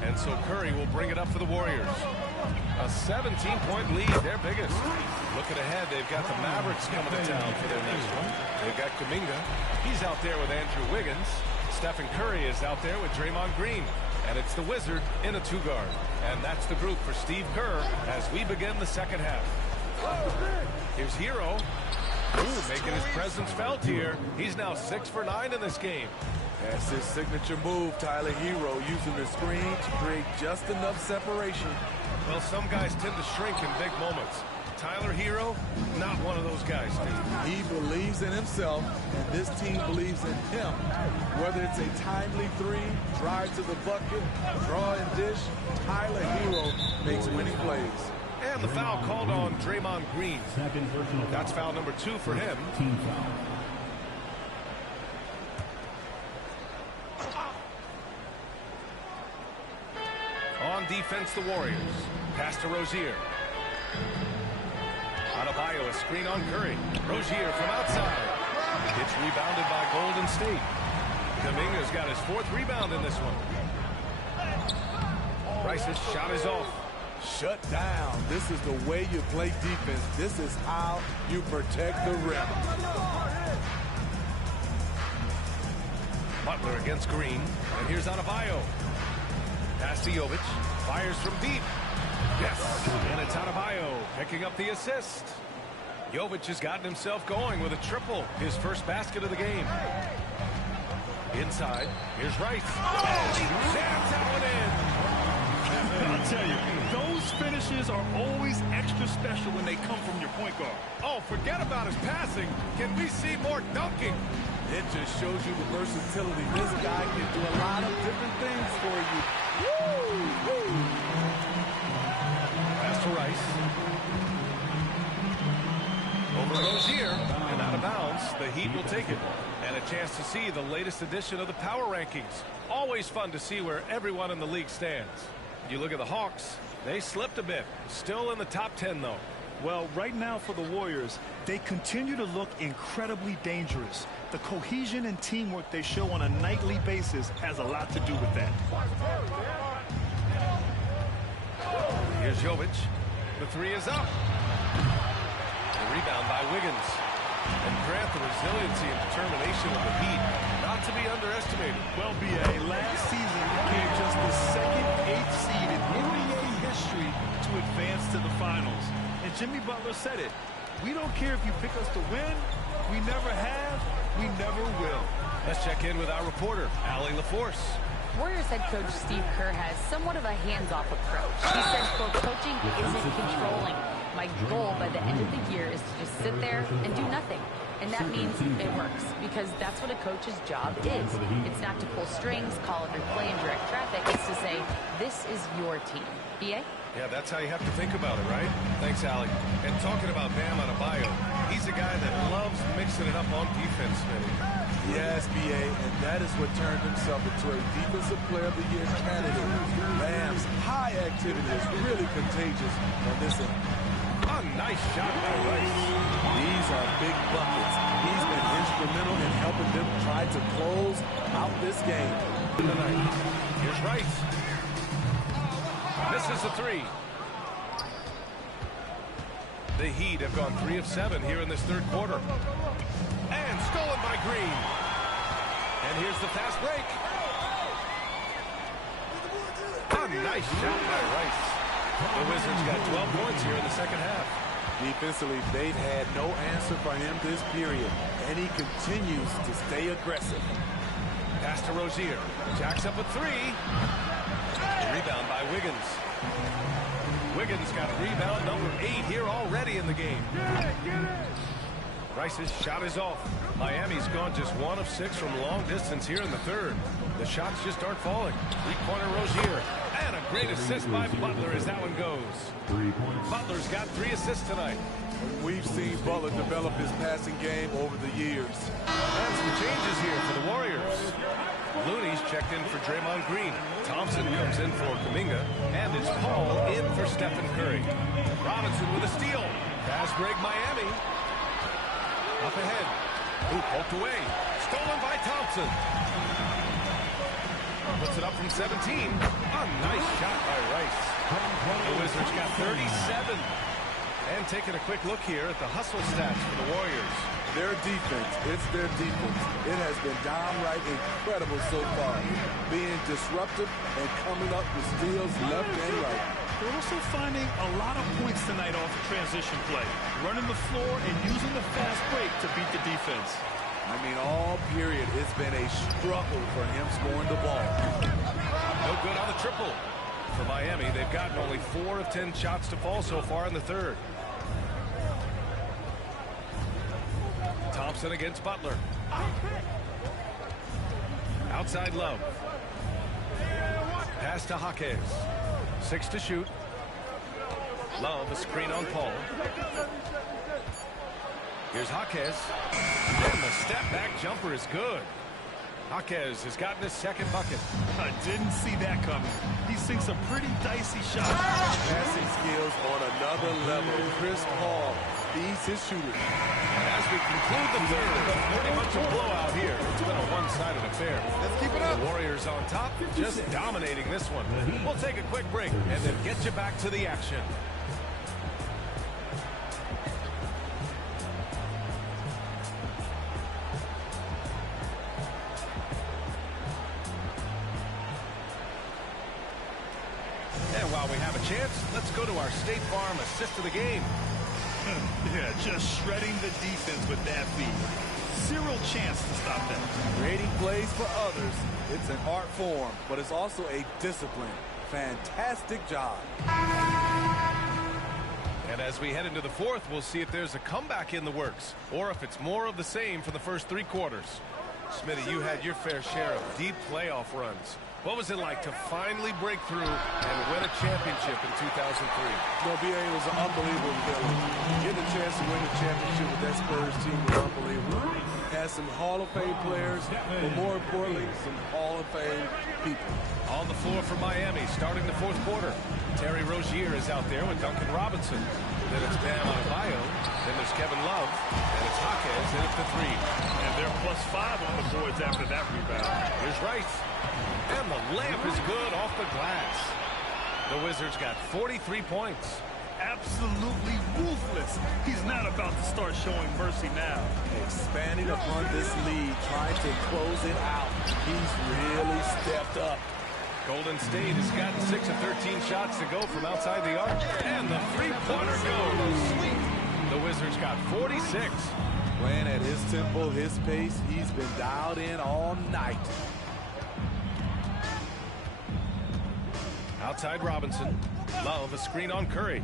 And so Curry will bring it up for the Warriors. A 17-point lead, their biggest. Looking ahead, they've got the Mavericks coming to town for their next one. They've got Kuminga. He's out there with Andrew Wiggins. Stephen Curry is out there with Draymond Green. And it's the Wizard in a 2-guard. And that's the group for Steve Kerr as we begin the second half. Here's Hero. Ooh, making his presence felt here. He's now 6 for 9 in this game. That's his signature move, Tyler Hero, using the screen to create just enough separation. Well, some guys tend to shrink in big moments. Tyler Hero, not one of those guys, dude. He believes in himself, and this team believes in him. Whether it's a timely three, drive to the bucket, draw and dish, Tyler Hero makes winning plays. And the foul called on Draymond Green. That's foul number 2 for him. Team foul. On defense, the Warriors. Pass to Rozier. Adebayo, a screen on Curry. Rozier from outside. It's rebounded by Golden State. Kuminga's got his 4th rebound in this one. Rice's shot is off. Shut down. This is the way you play defense. This is how you protect the rim. Butler against Green. And here's Adebayo. Pass to Jovic. Fires from deep. Yes. And it's Adebayo picking up the assist. Jovic has gotten himself going with a triple. His first basket of the game. Inside. Here's Rice. Oh, he jams that one in. I'll tell you, those finishes are always extra special when they come from your point guard. Oh, forget about his passing. Can we see more dunking? It just shows you the versatility. This guy can do a lot of different things for you. Woo! Pass to Rice. Over Rozier and out of bounds. The Heat will take it. And a chance to see the latest edition of the power rankings. Always fun to see where everyone in the league stands. You look at the Hawks, they slipped a bit. Still in the top 10, though. Well, right now for the Warriors, they continue to look incredibly dangerous. The cohesion and teamwork they show on a nightly basis has a lot to do with that. Here's Jovic. The 3 is up. The rebound by Wiggins. And grant the resiliency and determination of the Heat, not to be underestimated. Well, B.A., last season became just the second 8th seed in NBA history to advance to the finals. And Jimmy Butler said it. We don't care if you pick us to win. We never have. We never will. Let's check in with our reporter, Allie LaForce. Warriors head coach Steve Kerr has somewhat of a hands-off approach. He says, quote, coaching isn't controlling. My goal by the end of the year is to just sit there and do nothing. And that means it works, because that's what a coach's job is. It's not to pull strings, call every play, and direct traffic. It's to say, this is your team. B.A.? Yeah, that's how you have to think about it, right? Thanks, Allie. And talking about Bam Adebayo, he's a guy that loves mixing it up on defense, Smitty. Yes, B.A., and that is what turned himself into a Defensive Player of the Year candidate. Bam's high activity is really contagious on this end. A nice shot by Rice. These are big buckets. He's been instrumental in helping them try to close out this game. Here's Rice. Misses the 3. The Heat have gone 3 of 7 here in this third quarter. And stolen by Green. And here's the fast break. A nice shot by Rice. The Wizards got 12 points here in the second half. Defensively, they've had no answer for him this period, and he continues to stay aggressive. Pass to Rozier. Jacks up a 3. Rebound by Wiggins. Wiggins got rebound number 8 here already in the game. Rice's shot is off. Miami's gone just 1 of 6 from long distance here in the third. The shots just aren't falling. 3-pointer Rozier. And a great assist by Butler as that one goes. Butler's got 3 assists tonight. We've seen Butler develop his passing game over the years. And some changes here for the Warriors. Looney's checked in for Draymond Green. Thompson comes in for Kuminga. And it's Paul in for Stephen Curry. Robinson with a steal. Pass break Miami. Up ahead. Ooh, poked away. Stolen by Thompson. Puts it up from 17. A nice shot by Rice. The Wizards got 37. And taking a quick look here at the hustle stats for the Warriors. Their defense, it's their defense. It has been downright incredible so far. Being disruptive and coming up with steals left and right. They're also finding a lot of points tonight off of transition play. Running the floor and using the fast break to beat the defense. I mean, all period, it's been a struggle for him scoring the ball. No good on the triple. For Miami, they've gotten only 4 of 10 shots to fall so far in the third. Thompson against Butler. Outside Love. Pass to Jaquez. 6 to shoot. Love, a screen on Paul. Here's Jaquez. And the step-back jumper is good. Jaquez has gotten his second bucket. I didn't see that coming. He sinks a pretty dicey shot. Passing skills on another level. Chris Paul feeds his shooter. And as we conclude the third, pretty much a blowout here. It's been a one-sided affair. Let's keep it up. The Warriors on top, just dominating this one. We'll take a quick break and then get you back to the action. And while we have a chance, let's go to our State Farm assist of the game. Yeah, just shredding the defense with that feed. Zero chance to stop that. Creating plays for others. It's an art form, but it's also a discipline. Fantastic job. And as we head into the fourth, we'll see if there's a comeback in the works or if it's more of the same for the first 3 quarters. Smitty, you had your fair share of deep playoff runs. What was it like to finally break through and win a championship in 2003? No, B.A., it was an unbelievable feeling. Getting a chance to win the championship with that Spurs team was unbelievable. Had some Hall of Fame players, but more importantly, some Hall of Fame people. On the floor for Miami, starting the fourth quarter. Terry Rozier is out there with Duncan Robinson. Then it's Bam Adebayo. Then there's Kevin Love. And it's Jaquez in at the 3. And they're +5 on the boards after that rebound. Here's Rice. And the lamp is good off the glass. The Wizards got 43 points. Absolutely ruthless. He's not about to start showing mercy now. Expanding upon this lead, trying to close it out. He's really stepped up. Golden State has gotten 6 of 13 shots to go from outside the arc. And the three-pointer goes. Sweet. The Wizards got 46. Playing at his tempo, his pace. He's been dialed in all night. Outside Robinson. Love, a screen on Curry.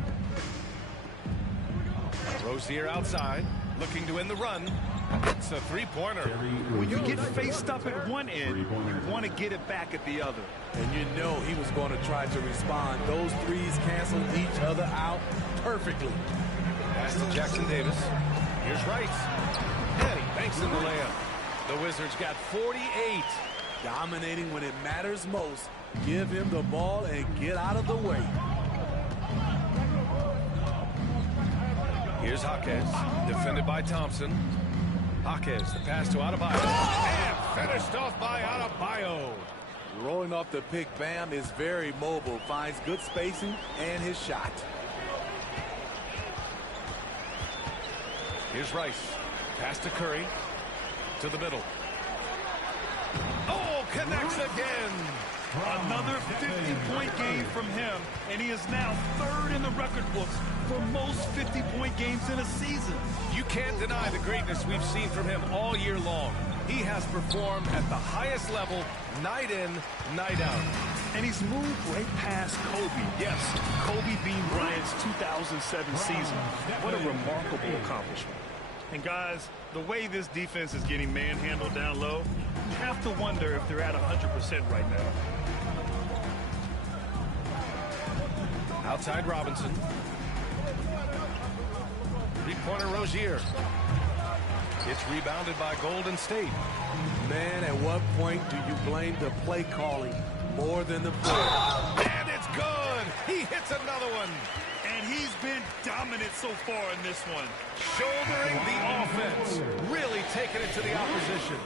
Rozier outside, looking to win the run. It's a three-pointer. When you get faced up at one end, you want to get it back at the other. And you know he was going to try to respond. Those threes canceled each other out perfectly. Pass to Jackson Davis. Here's Rice. And he banks in the layup. The Wizards got 48. Dominating when it matters most. Give him the ball and get out of the way. Here's Jaquez, defended by Thompson. Jaquez, the pass to Adebayo. And finished off by Adebayo. Rolling off the pick, Bam is very mobile, finds good spacing and his shot. Here's Rice. Pass to Curry. To the middle. Oh, connects again. Another 50-point game from him, and he is now third in the record books for most 50-point games in a season. You can't deny the greatness we've seen from him all year long. He has performed at the highest level, night in, night out. And he's moved right past Kobe. Yes, Kobe being Bryant's 2007 season. What a remarkable accomplishment. And guys, the way this defense is getting manhandled down low, you have to wonder if they're at 100% right now. Outside Robinson. Three-pointer Rozier. It's rebounded by Golden State. Man, at what point do you blame the play calling more than the play? And it's good. He hits another one. And he's been dominant so far in this one. Shouldering the offense. Really taking it to the opposition.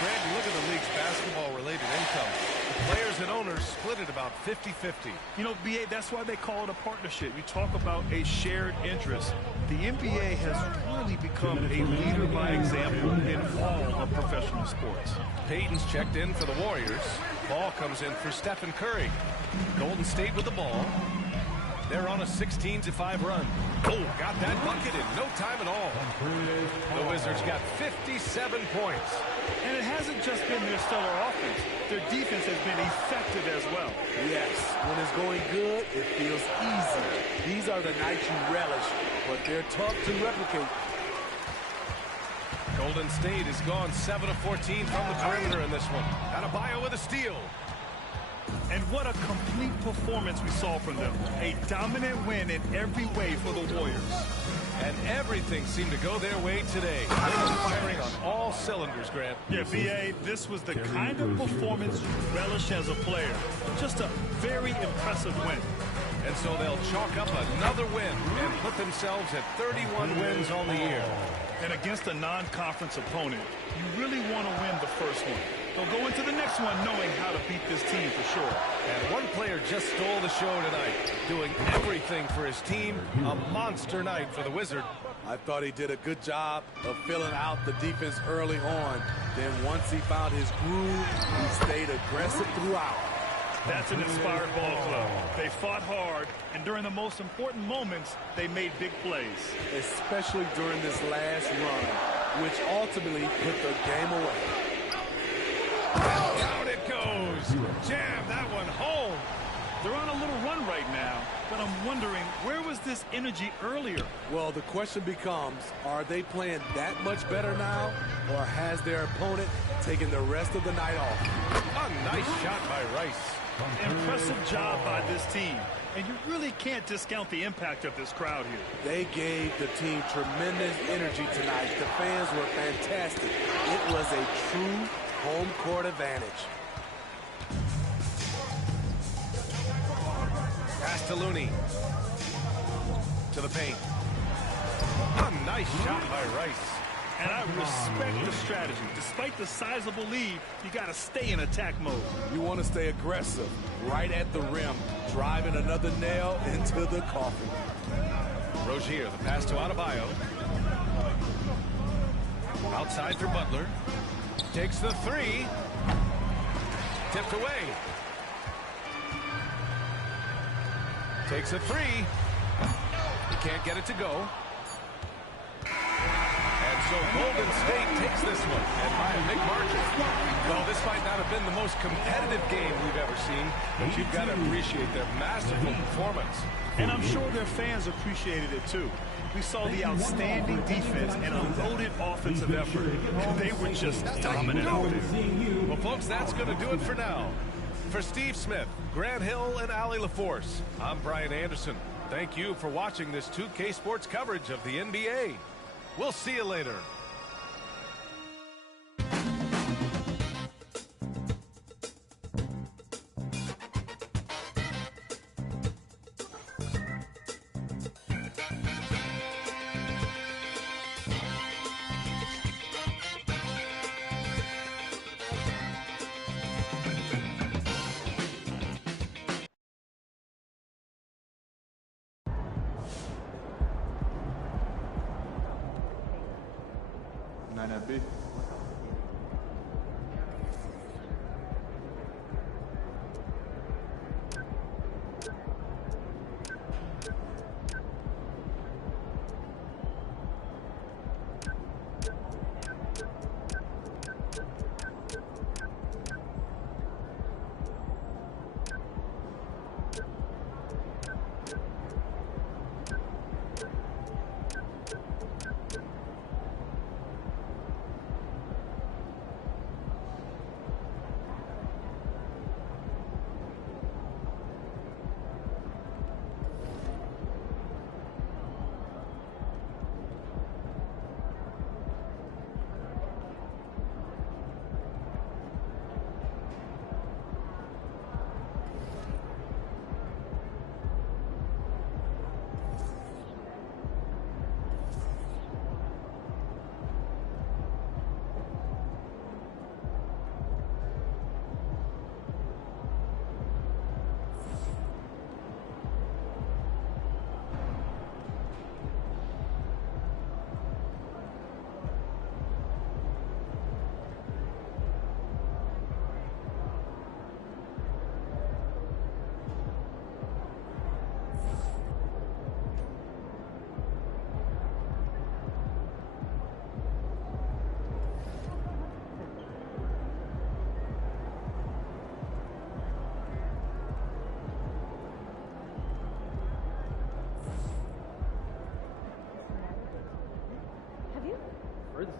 Brandon, look at the league's basketball-related income. The players and owners split it about 50-50. You know, BA, that's why they call it a partnership. You talk about a shared interest. The NBA has really become a leader by example in all of professional sports. Payton's checked in for the Warriors. Ball comes in for Stephen Curry. Golden State with the ball. They're on a 16-5 run. Oh, got that bucket in no time at all. The Wizards got 57 points. And it hasn't just been their stellar offense. Their defense has been effective as well. Yes, when it's going good, it feels easy. These are the nights you relish, but they're tough to replicate. Golden State has gone 7 of 14 from the perimeter in this one. Adebayo with a steal. And what a complete performance we saw from them. A dominant win in every way for the Warriors. And everything seemed to go their way today. They were firing on all cylinders, Grant. Yeah, B.A., this was the kind of performance you relish as a player. Just a very impressive win. And so they'll chalk up another win and put themselves at 31 wins on the year. And against a non-conference opponent, you really want to win the first one. They'll go into the next one knowing how to beat this team for sure. And one player just stole the show tonight, doing everything for his team. A monster night for the Wizard. I thought he did a good job of filling out the defense early on. Then once he found his groove, he stayed aggressive throughout. That's an inspired ball club. They fought hard, and during the most important moments, they made big plays. Especially during this last run, which ultimately put the game away. Down it goes. Jam that one home. They're on a little run right now, but I'm wondering, where was this energy earlier? Well, the question becomes, are they playing that much better now, or has their opponent taken the rest of the night off? A nice shot by Rice. Impressive job by this team. And you really can't discount the impact of this crowd here. They gave the team tremendous energy tonight. The fans were fantastic. It was a true home court advantage. Pass to Looney. To the paint. A nice shot by Rice. And I respect the strategy. Despite the sizable lead, you got to stay in attack mode. You want to stay aggressive, right at the rim, driving another nail into the coffin. Rozier, the pass to Adebayo. Outside for Butler. Takes the three. Tipped away. Takes a three. He can't get it to go. And so Golden State takes this one, and by a big margin. Well, this might not have been the most competitive game we've ever seen, but you've got to appreciate their masterful performance. And I'm sure their fans appreciated it too. We saw the outstanding defense and a loaded offensive effort. They were just dominant out there. Well, folks, that's going to do it for now. For Steve Smith, Grant Hill, and Allie LaForce, I'm Brian Anderson. Thank you for watching this 2K Sports coverage of the NBA. We'll see you later. B.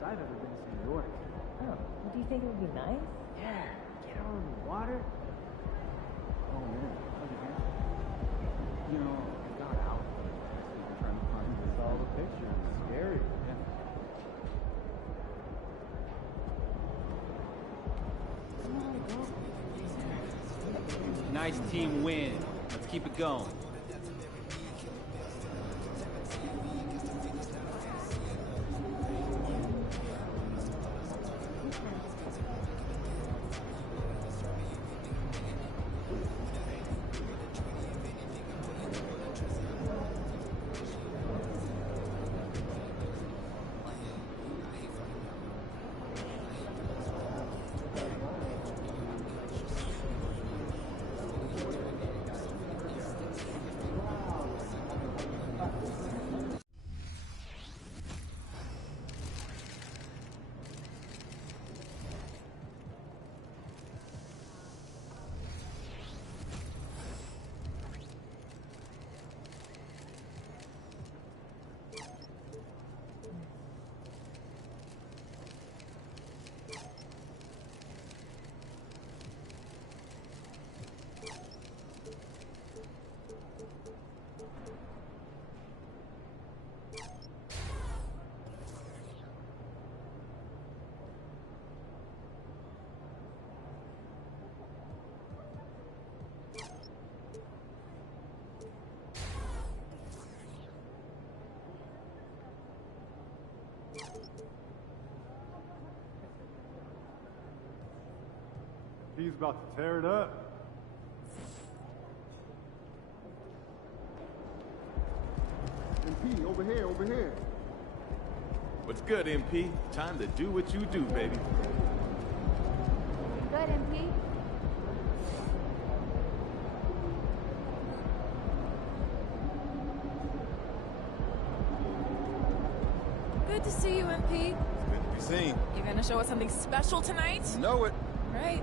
I've ever been to New York. Oh, do you think it would be nice? Yeah, get out on the water. Oh man, how's your hair? You know, I got out. I'm trying to find this. All the pictures. It's scary. Yeah. Nice team win. Let's keep it going. He's about to tear it up. MP, over here, over here. What's good, MP? Time to do what you do, baby. Good, MP. Good to see you, MP. Good to be seen. You gonna show us something special tonight? You know it. Right.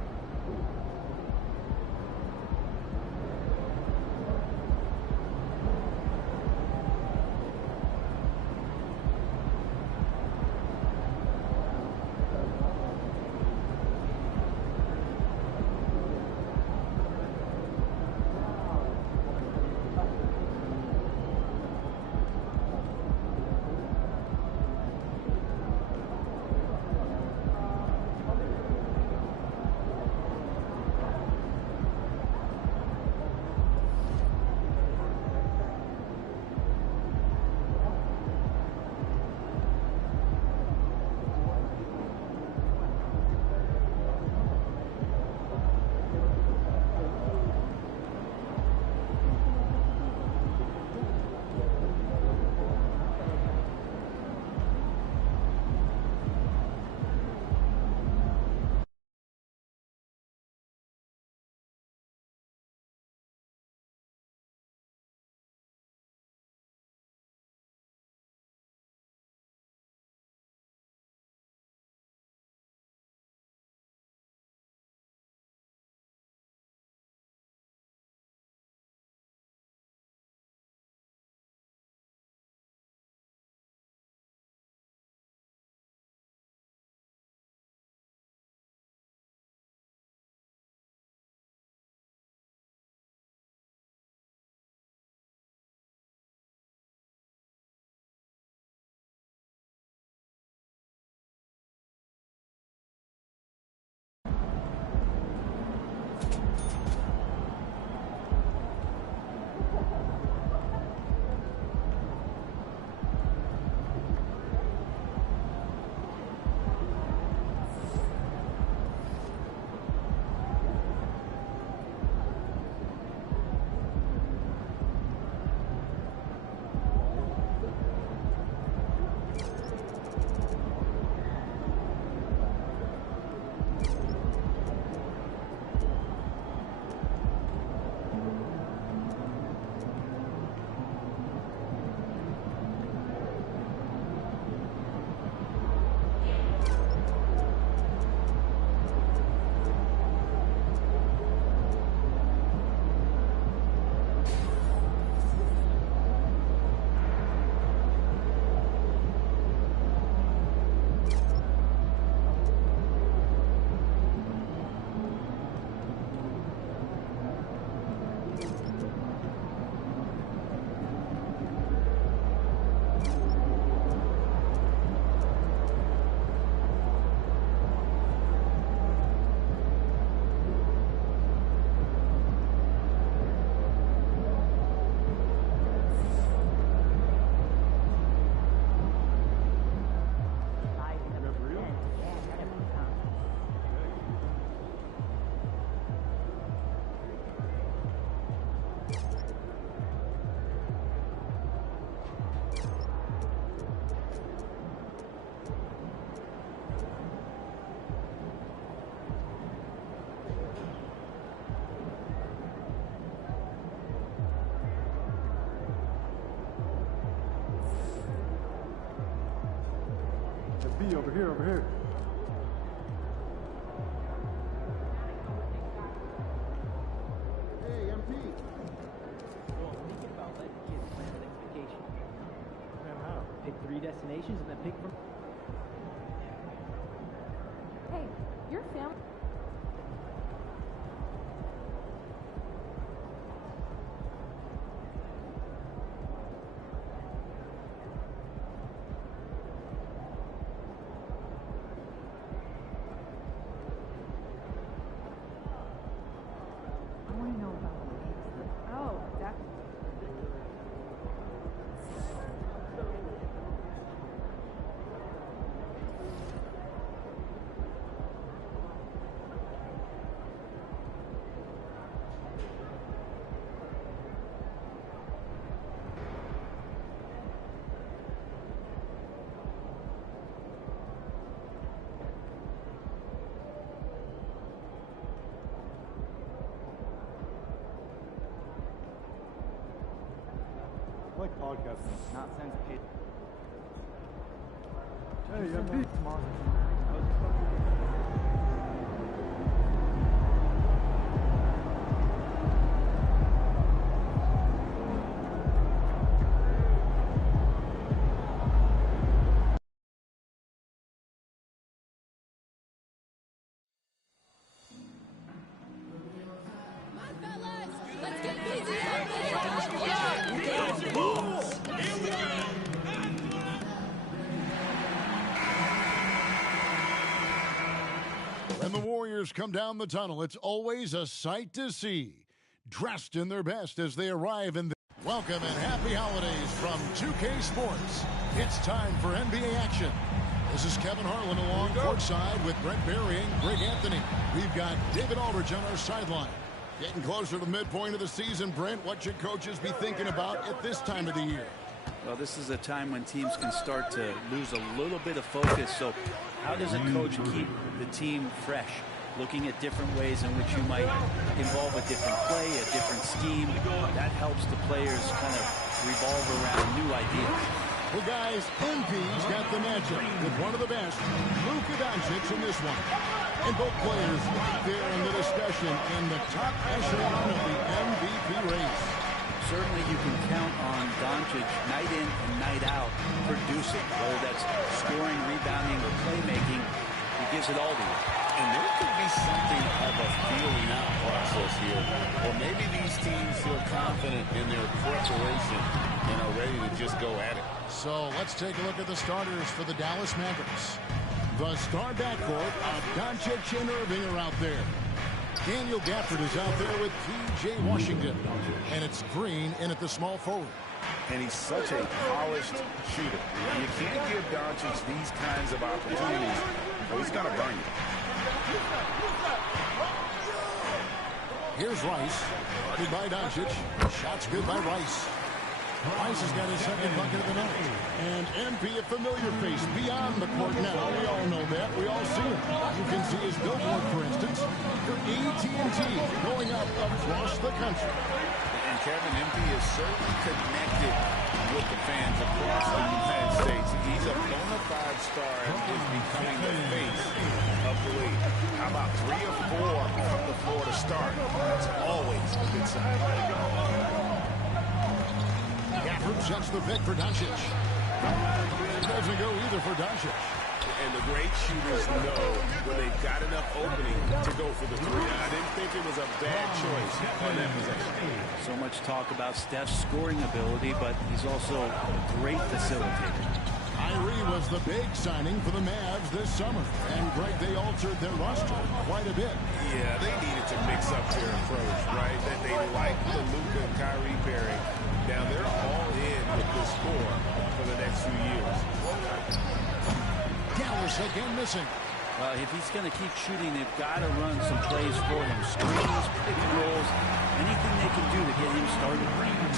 MP, over here, over here. Hey, MP. Well, I'm thinking about letting kids plan the next vacation. Man, how? Pick 3 destinations and then pick from... Hey, your family. I want to know about the eggs. Oh, that. I like podcasting. Not since it. Hey, MP. Let's get busy out there! And the Warriors come down the tunnel. It's always a sight to see. Dressed in their best as they arrive in the... Welcome and happy holidays from 2K Sports. It's time for NBA action. This is Kevin Harlan along courtside with Brent Berry and Greg Anthony. We've got David Aldridge on our sideline. Getting closer to the midpoint of the season, Brent, what should coaches be thinking about at this time of the year? Well, this is a time when teams can start to lose a little bit of focus. So how does a coach keep the team fresh? Looking at different ways in which you might involve a different play, a different scheme. That helps the players kind of revolve around new ideas. Well, guys, MP's got the matchup with one of the best, Luka Doncic, in this one. And both players right there in the discussion in the top echelon of the MVP race. Certainly you can count on Doncic night in and night out producing, whether that's scoring, rebounding, or playmaking. He gives it all to you. And there could be something of a feeling out process here. Or maybe these teams feel confident in their preparation and are ready to just go at it. So let's take a look at the starters for the Dallas Mavericks. The star backcourt of Doncic and Irving are out there. Daniel Gafford is out there with P.J. Washington. And it's Green in at the small forward. And he's such a polished shooter. You can't give Doncic these kinds of opportunities, or he's going to burn you. Here's Rice. Guarded by Doncic. Shots good by Rice. Rice has got his second bucket of the night. And MP, a familiar face beyond the court now. We all know that. We all see him. You can see his billboard, for instance, for AT&T going up across the country. And Kevin, MP is certainly connected with the fans across the United States. He's a bona fide star and is becoming the face of the league. How about 3 or 4 from the floor to start? That's always a good sign. Gafford sets the pick for Doncic. It doesn't go either for Doncic. And the great shooters know when they've got enough opening to go for the 3. I didn't think it was a bad choice on that possession. So much talk about Steph's scoring ability, but he's also a great facilitator. Kyrie was the big signing for the Mavs this summer. And, Greg, they altered their roster quite a bit. Yeah, they needed to mix up their approach, right? That they like the Luka and Kyrie pairing. Now they're all in with this core for the next few years. Dallas again missing. If he's going to keep shooting, they've got to run some plays for him. Screens, pick and rolls, anything they can do to get him started.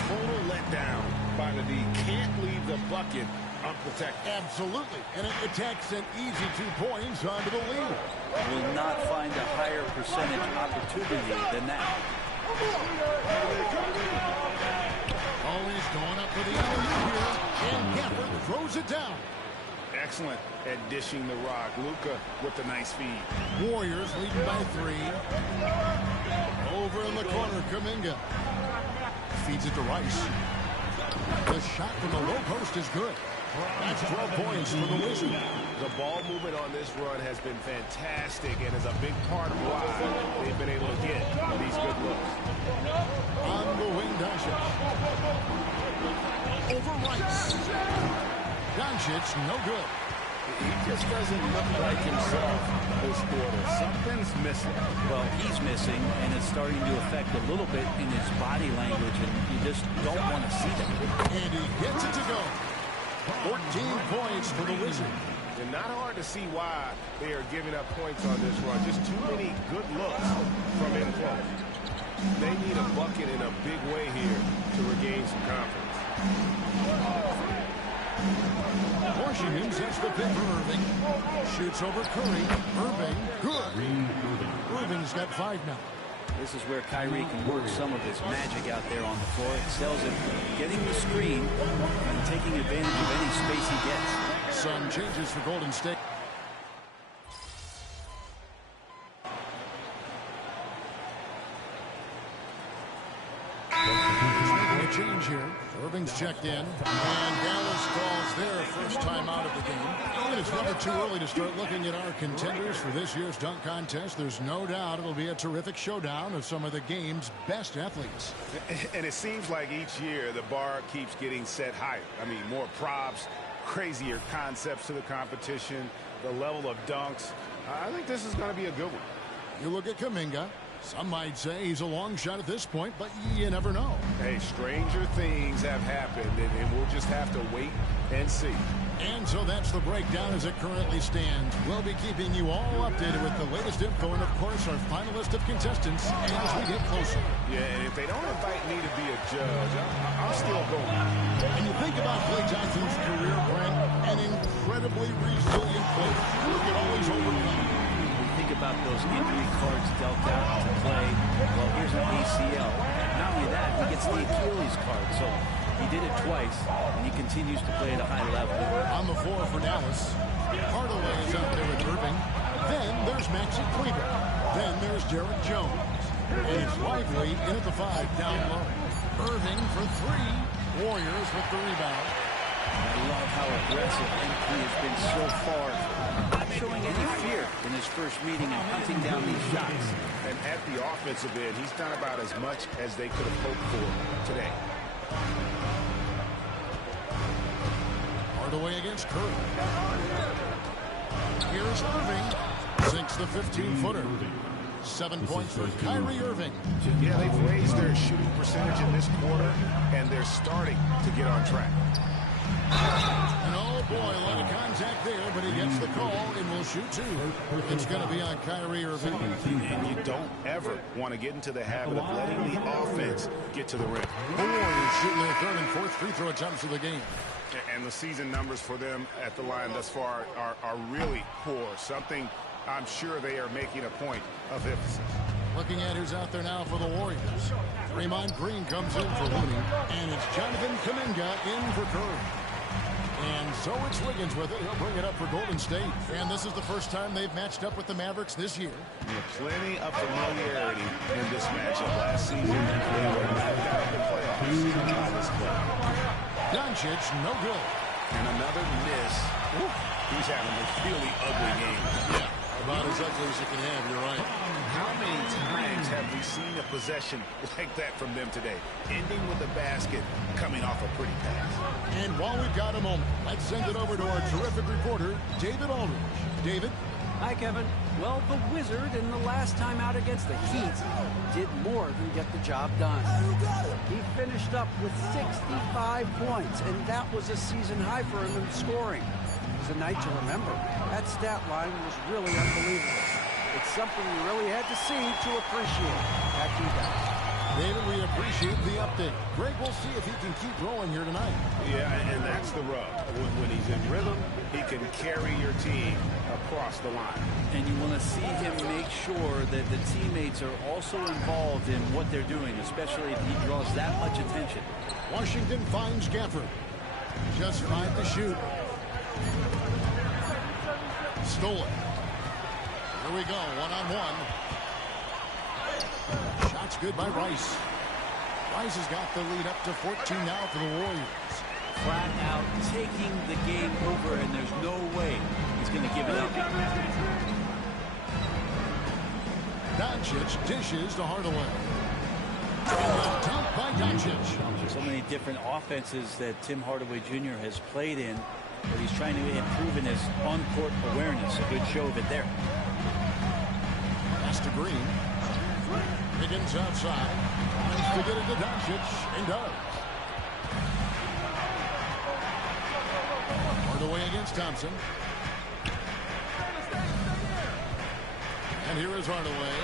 Total letdown by the D. Can't leave the bucket unprotected. Absolutely. And it attacks an easy 2 points onto the lead. Will not find a higher percentage opportunity than that. Always going up for the alley here. And Gafford throws it down. excellent at dishing the rock. Luka with the nice feed. Warriors leading by 3. Over in the corner, Kuminga. Feeds it to Rice. The shot from the low post is good. That's 12 points for the Wizards. The ball movement on this run has been fantastic and is a big part of why they've been able to get these good looks. On the wing, Doncic. Over Rice. Doncic, no good. He just doesn't look like himself this quarter. Something's missing. Well, he's missing, and it's starting to affect a little bit in his body language, and you just don't want to see that. And he gets it to go. 14 points for the Wizards. And not hard to see why they are giving up points on this run. Just too many good looks from in close. They need a bucket in a big way here to regain some confidence. Washington sets the pick for Irving. Shoots over Curry. Irving, good. Irving's got 5 now. This is where Kyrie can work some of his magic out there on the floor. Excels at getting the screen and taking advantage of any space he gets. Some changes for Golden State. Making a change here. Irving's checked in. And Dallas calls their first time out of the game. And it's never too early to start looking at our contenders for this year's dunk contest. There's no doubt it'll be a terrific showdown of some of the game's best athletes. And it seems like each year the bar keeps getting set higher. I mean, more props, crazier concepts to the competition, the level of dunks. I think this is going to be a good one. You look at Kuminga. Some might say he's a long shot at this point, but you never know. Hey, stranger things have happened, and we'll just have to wait and see. And so that's the breakdown as it currently stands. We'll be keeping you all updated with the latest info and, of course, our final list of contestants as we get closer. Yeah, and if they don't invite me to be a judge, I'm still going. And you think about Klay Johnson's career, Brent, an incredibly resilient player who can always overcome. Think about those injury cards dealt out to Klay. Well, here's an ACL. Not only that, he gets the Achilles card. So he did it twice, and he continues to play at a high level. On the floor for Dallas, Hardaway is out there with Irving. Then there's Maxi Kleber. Then there's Derek Jones. And it's Lively in at the 5 down low. Irving for 3. Warriors with the rebound. I love how aggressive MP has been so far. Not showing any fear in his first meeting and hunting down these shots. And at the offensive end, he's done about as much as they could have hoped for today. Hardaway against Curry. Here's Irving. Sinks the 15-footer. 7 points for Kyrie Irving. Yeah, they've raised their shooting percentage in this quarter, and they're starting to get on track. And oh boy, a lot of contact there, but he gets the call and will shoot 2. It's going to be on Kyrie Irving. And you don't ever want to get into the habit of letting the offense get to the rim. The Warriors shooting their 3rd and 4th free throw attempts of the game. And the season numbers for them at the line thus far are really poor. Something I'm sure they are making a point of emphasis. Looking at who's out there now for the Warriors. Draymond Green comes in for Looney. And it's Jonathan Kuminga in for Curry. And so it's Wiggins with it. He'll bring it up for Golden State. And this is the first time they've matched up with the Mavericks this year. Plenty of familiarity in this matchup. Last season, they were knocked out of the playoffs by this play. Doncic, no good. And another miss. Ooh, he's having a really ugly game. Yeah, about as ugly as you can have, you're right. How many times have we seen a possession like that from them today? Ending with a basket, coming off a pretty pass. And while we've got a moment, let's send it over to our terrific reporter, David Aldridge. David? Hi, Kevin. Well, the Wizard in the last time out against the Heat did more than get the job done. He finished up with 65 points, and that was a season high for him in scoring. It was a night to remember. That stat line was really unbelievable. It's something we really had to see to appreciate. Back to you guys. David, we appreciate the update. Greg, we'll see if he can keep rolling here tonight. Yeah, and that's the rub. When he's in rhythm, he can carry your team across the line. And you want to see him make sure that the teammates are also involved in what they're doing, especially if he draws that much attention. Washington finds Gafford. Just 5 to shoot. Stolen. Here we go, one-on-one. Shot's good by Rice. Rice has got the lead up to 14 now for the Warriors. Flat out taking the game over, and there's no way he's going to give it up. Doncic dishes to Hardaway. Dunk by Doncic. So many different offenses that Tim Hardaway Jr. has played in, but he's trying to improve in his on-court awareness. A good show of it there. Pass to Green. Wiggins outside. Tries to get it to Doncic, and does. Hardaway against Thompson. And here is Hardaway.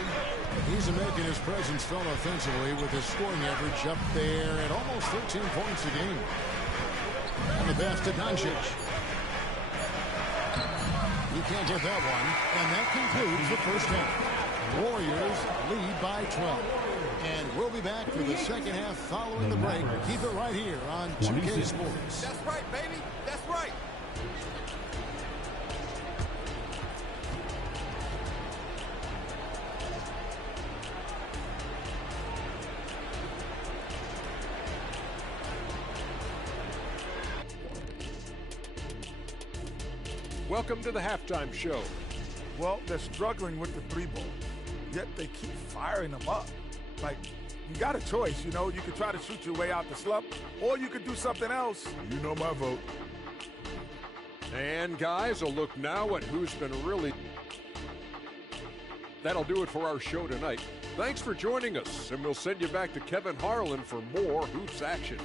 He's making his presence felt offensively with his scoring average up there at almost 13 points a game. And the pass to Doncic. He can't get that one. And that concludes the first half. Warriors lead by 12. And we'll be back for the second half following the break. Keep it right here on 2K Sports. That's right, baby. That's right. Welcome to the halftime show. Well, they're struggling with the three ball, yet they keep firing them up. Like, you got a choice, you know. You could try to shoot your way out the slump, or you could do something else. You know my vote. And guys, a look now at who's been really... That'll do it for our show tonight. Thanks for joining us, and we'll send you back to Kevin Harlan for more hoops action.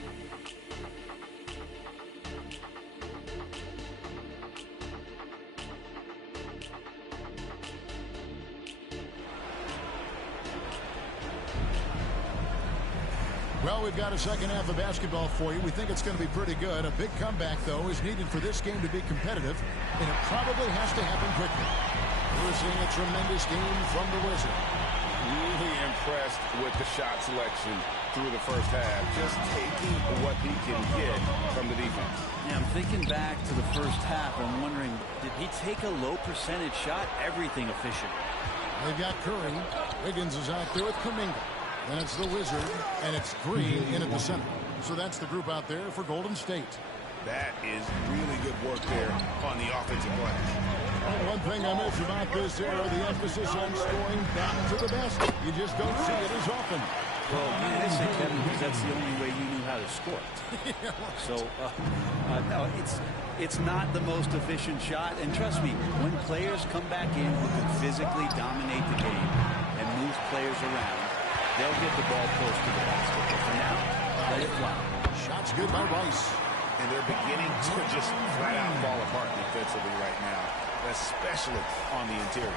Well, we've got a second half of basketball for you. We think it's going to be pretty good. A big comeback, though, is needed for this game to be competitive, and it probably has to happen quickly. We're seeing a tremendous game from the Wizard. Really impressed with the shot selection through the first half. Just taking what he can get from the defense. Yeah, I'm thinking back to the first half. I'm wondering, did he take a low percentage shot? Everything efficient. They've got Curry. Wiggins is out there with Kuminga. And it's the Wizard, and it's Green in at the center. So that's the group out there for Golden State. That is really good work there on the offensive glass. Well, one thing I miss about this era, the emphasis on scoring back to the basket. You just don't see it as often. Well, you miss it, Kevin, because that's the only way you knew how to score. Yeah, right. So, no, it's not the most efficient shot. And trust me, when players come back in who can physically dominate the game and move players around, they'll get the ball close to the basket. But for now, let it fly. Shot's good by Rice. And they're beginning to just flat out fall apart defensively right now, especially on the interior.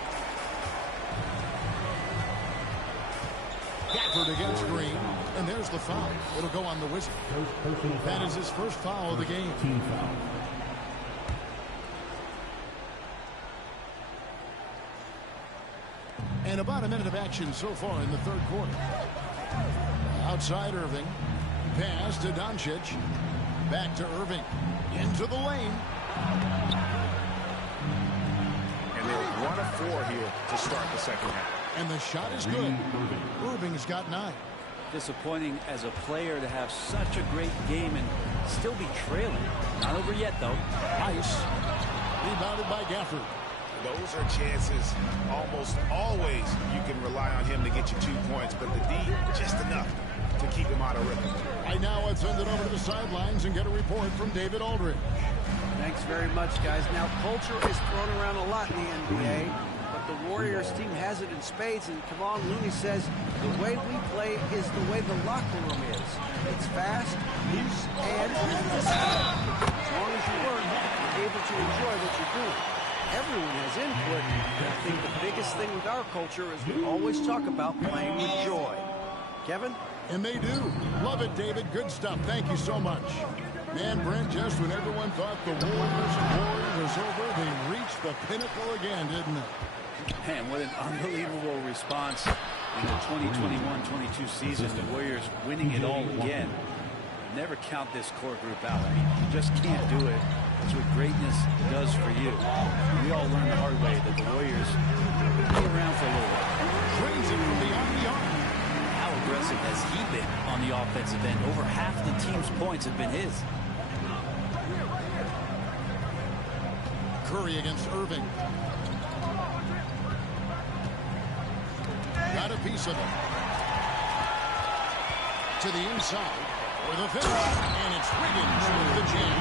Gafford against Green, and there's the foul. It'll go on the Wizard. That is his first foul of the game. Team foul. And about a minute of action so far in the third quarter. Outside Irving. Pass to Doncic. Back to Irving. Into the lane. And they're 1 of 4 here to start the second half. And the shot is good. Irving's got 9. Disappointing as a player to have such a great game and still be trailing. Not over yet, though. Rice. Rebounded by Gafford. Those are chances almost always you can rely on him to get you 2 points, but the D, just enough to keep him out of rhythm. Right now, let's send it over to the sidelines and get a report from David Aldridge. Thanks very much, guys. Now, culture is thrown around a lot in the NBA, but the Warriors team has it in spades, and Kevon Looney says the way we play is the way the locker room is. It's fast, loose, and disciplined. As long as you learn, you're able to enjoy what you're doing. Everyone has input, and I think the biggest thing with our culture is we always talk about playing with joy. Kevin? And they do. Love it, David. Good stuff. Thank you so much. Man, Brent, just when everyone thought the Warriors' glory was over, they reached the pinnacle again, didn't they? Man, what an unbelievable response in the 2021-22 season. The Warriors winning it all again. Never count this core group out. I mean, you just can't do it That's what greatness does for you. We all learned the hard way that the Warriors will be around for a little while. Drains it from beyond the arc. How aggressive has he been on the offensive end? Over half the team's points have been his. Curry against Irving. Got a piece of it. To the inside for the finish. And it's Wiggins with the jam.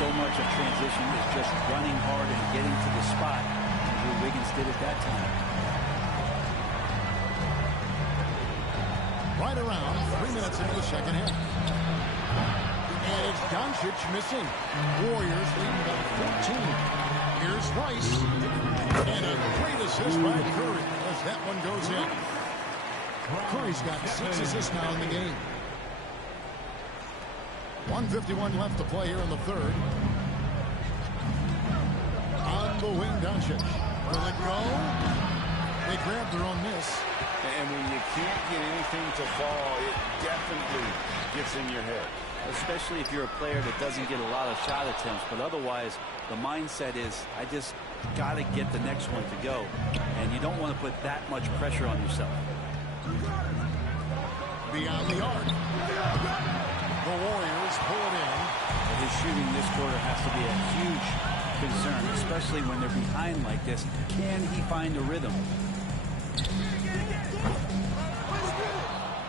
So much of transition is just running hard and getting to the spot. And Wiggins did it that time. Right around 3 minutes into the second half. And it's Doncic missing. Warriors leading by 14. Here's Rice. And a great assist by Curry as that one goes in. Curry's got 6 assists now in the game. 1:51 left to play here in the third. On the wing, Doncic. Will it go? They grab their own miss. And when you can't get anything to fall, it definitely gets in your head. Especially if you're a player that doesn't get a lot of shot attempts. But otherwise, the mindset is, I just got to get the next one to go. And you don't want to put that much pressure on yourself. Beyond the arc. The Warriors pull it in. And his shooting this quarter has to be a huge concern, especially when they're behind like this. Can he find a rhythm?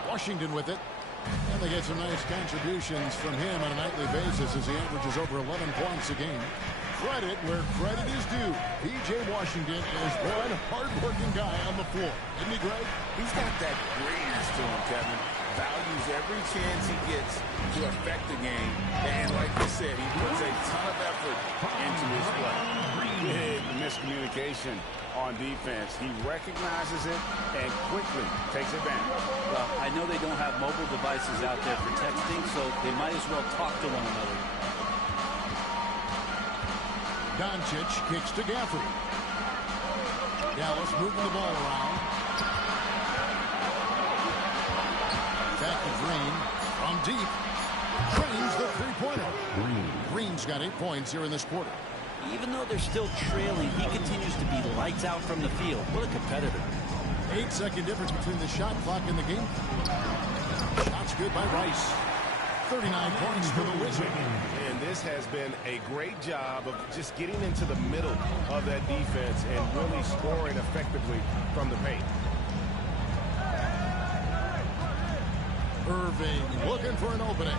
Washington with it. And they get some nice contributions from him on a nightly basis as he averages over 11 points a game. Credit where credit is due. P.J. Washington is one hard-working guy on the floor. Isn't he, Greg? He's got that greatness to him, Kevin. Values every chance he gets to affect the game. And like you said, he puts a ton of effort into his play. Big miscommunication on defense. He recognizes it and quickly takes advantage. Well, I know they don't have mobile devices out there for texting, so they might as well talk to one another. Doncic kicks to Gafford. Dallas moving the ball around. Back to Green. From deep. Drains the three-pointer. Green's got 8 points here in this quarter. Even though they're still trailing, he continues to be lights out from the field. What a competitor. 8-second difference between the shot clock and the game. Shots good by Rice. 39 points for the Wizards. And this has been a great job of just getting into the middle of that defense and really scoring effectively from the paint. Irving looking for an opening.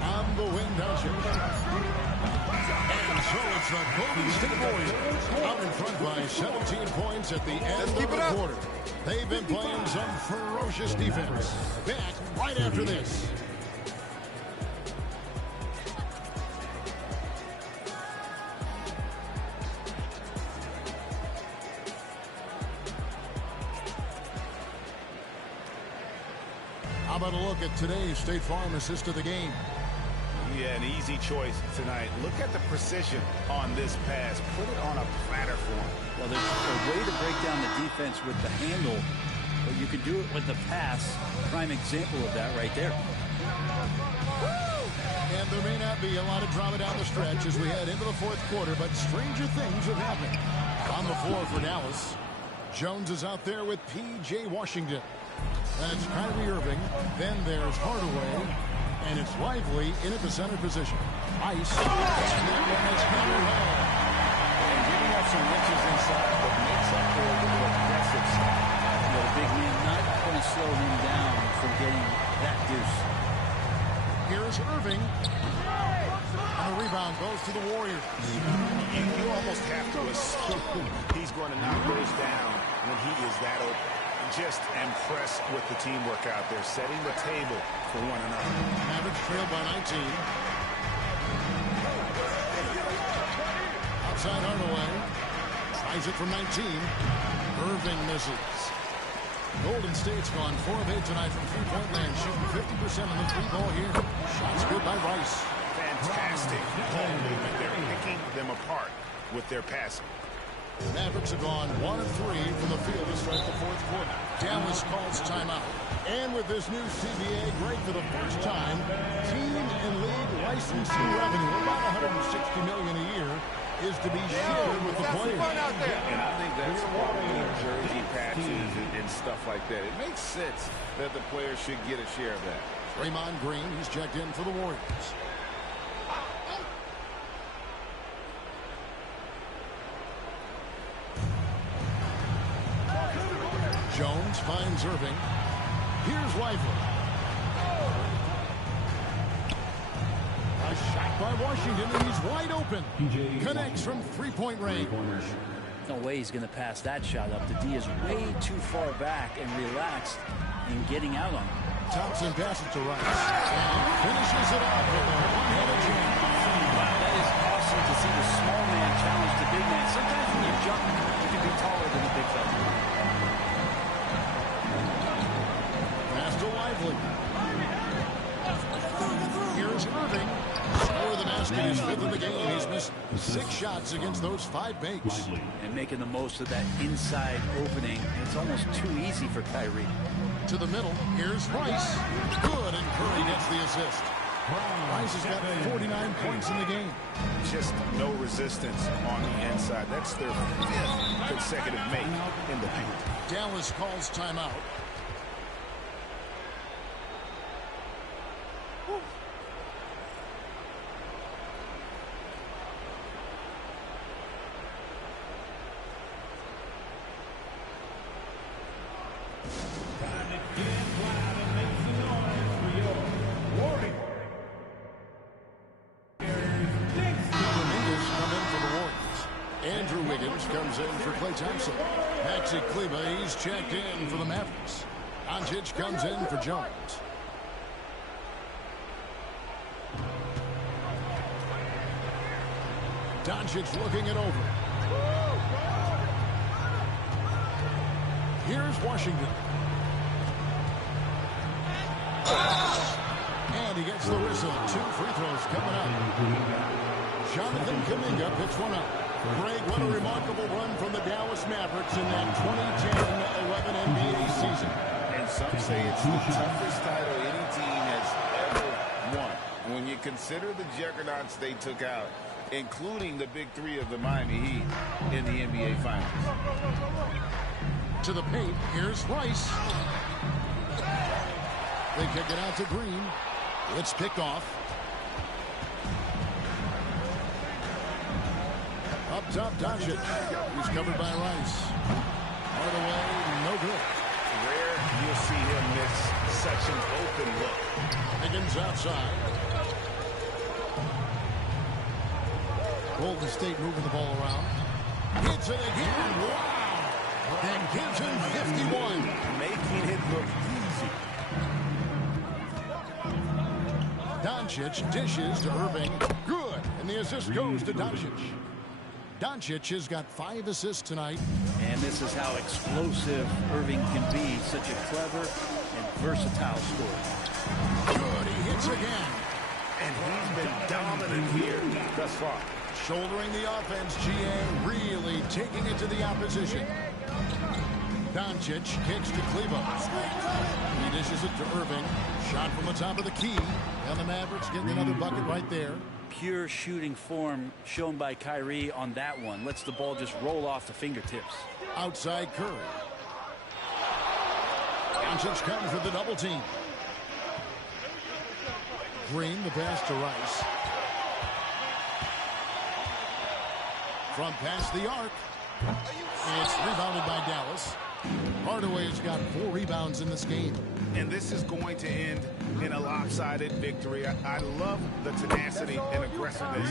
On the wing, Doncic. And so it's the Golden State Warriors out in front by 17 points at the end of the quarter. They've been playing some ferocious defense. Back right after this. How about a look at today's State Farm assist of the game? Yeah, an easy choice tonight. Look at the precision on this pass. Put it on a platter for him. Well, there's a way to break down the defense with the handle, but you can do it with the pass. Prime example of that right there. And there may not be a lot of drama down the stretch as we head into the fourth quarter, but stranger things have happened. On the floor for Dallas, Jones is out there with P.J. Washington. And it's Kyrie Irving. Then there's Hardaway. And it's Lively in at the center position. Ice. And that one is hammered home. And giving up some riches inside, but makes up for it with the aggressive stuff. The big man not going to slow him down from getting that deuce. Here's Irving. And the rebound goes to the Warriors. You almost have to assume he's going to knock those down when he is that open. Just impressed with the teamwork out there, setting the table for one another. Mavericks trail by 19. Outside Hardaway. Tries it from 19. Irving misses. Golden State's gone 4 of 8 tonight from three-point land, shooting 50% on the three ball here. Shots good by Rice. Fantastic ball movement. They're picking them apart with their passing. Mavericks have gone 1 of 3 from the field to start the fourth quarter. Dallas calls timeout. And with this new CBA, Greg, for the first time, team and league licensing revenue, about $160 million a year, is to be shared with the players. And I think that's new jersey patches and stuff like that. It makes sense that the players should get a share of that. Draymond Green, he's checked in for the Warriors. Jones finds Irving. Here's Lively. A shot by Washington, and he's wide open. Connects from three-point range. No way he's going to pass that shot up. The D is way too far back and relaxed in getting out on him. Thompson passes to Rice and finishes it off with a one-handed jam. Wow, that is awesome to see the small man challenge the big man. Sometimes when you jump, you can be taller than the big fella. Pass to Lively. Here's Irving. Score the basket. He's fifth in the game. He's missed 6 shots against those 5 makes. And making the most of that inside opening. It's almost too easy for Kyrie. To the middle. Here's Rice. Good, and Curry gets the assist. Rice has got 49 points in the game. Just no resistance on the inside. That's their 5th consecutive make in the paint. Dallas calls timeout. Comes in for Klay Thompson. Maxi Kleber, he's checked in for the Mavericks. Doncic comes in for Jones. Doncic looking it over. Here's Washington. And he gets the whistle. 2 free throws coming up. Jonathan Kuminga picks one up. Greg, what a remarkable run from the Dallas Mavericks in that 2010-11 NBA season. And some say it's the toughest title any team has ever won. When you consider the juggernauts they took out, including the big 3 of the Miami Heat in the NBA Finals. To the paint, here's Rice. They kick it out to Green. It's picked off. Up top, Doncic. He's covered by Rice. Hardaway, no good. Rare you'll see him miss such an open look. Higgins outside. Golden State moving the ball around. Hits it again. Wow! And gives him 51. Making it look easy. Doncic dishes to Irving. Good. And the assist goes to Doncic. Doncic has got 5 assists tonight. And this is how explosive Irving can be. Such a clever and versatile scorer. Good, he hits again. And he's been dominant here thus far. Shouldering the offense, GA really taking it to the opposition. Doncic kicks to Kleber. He dishes it to Irving. Shot from the top of the key. And the Mavericks getting another bucket right there. Pure shooting form shown by Kyrie on that one. Lets the ball just roll off the fingertips. Outside Curry. Doncic comes with the double team. Green, the pass to Rice. From past the arc. It's rebounded by Dallas. Hardaway's got 4 rebounds in this game. And this is going to end in a lopsided victory. I love the tenacity and aggressiveness,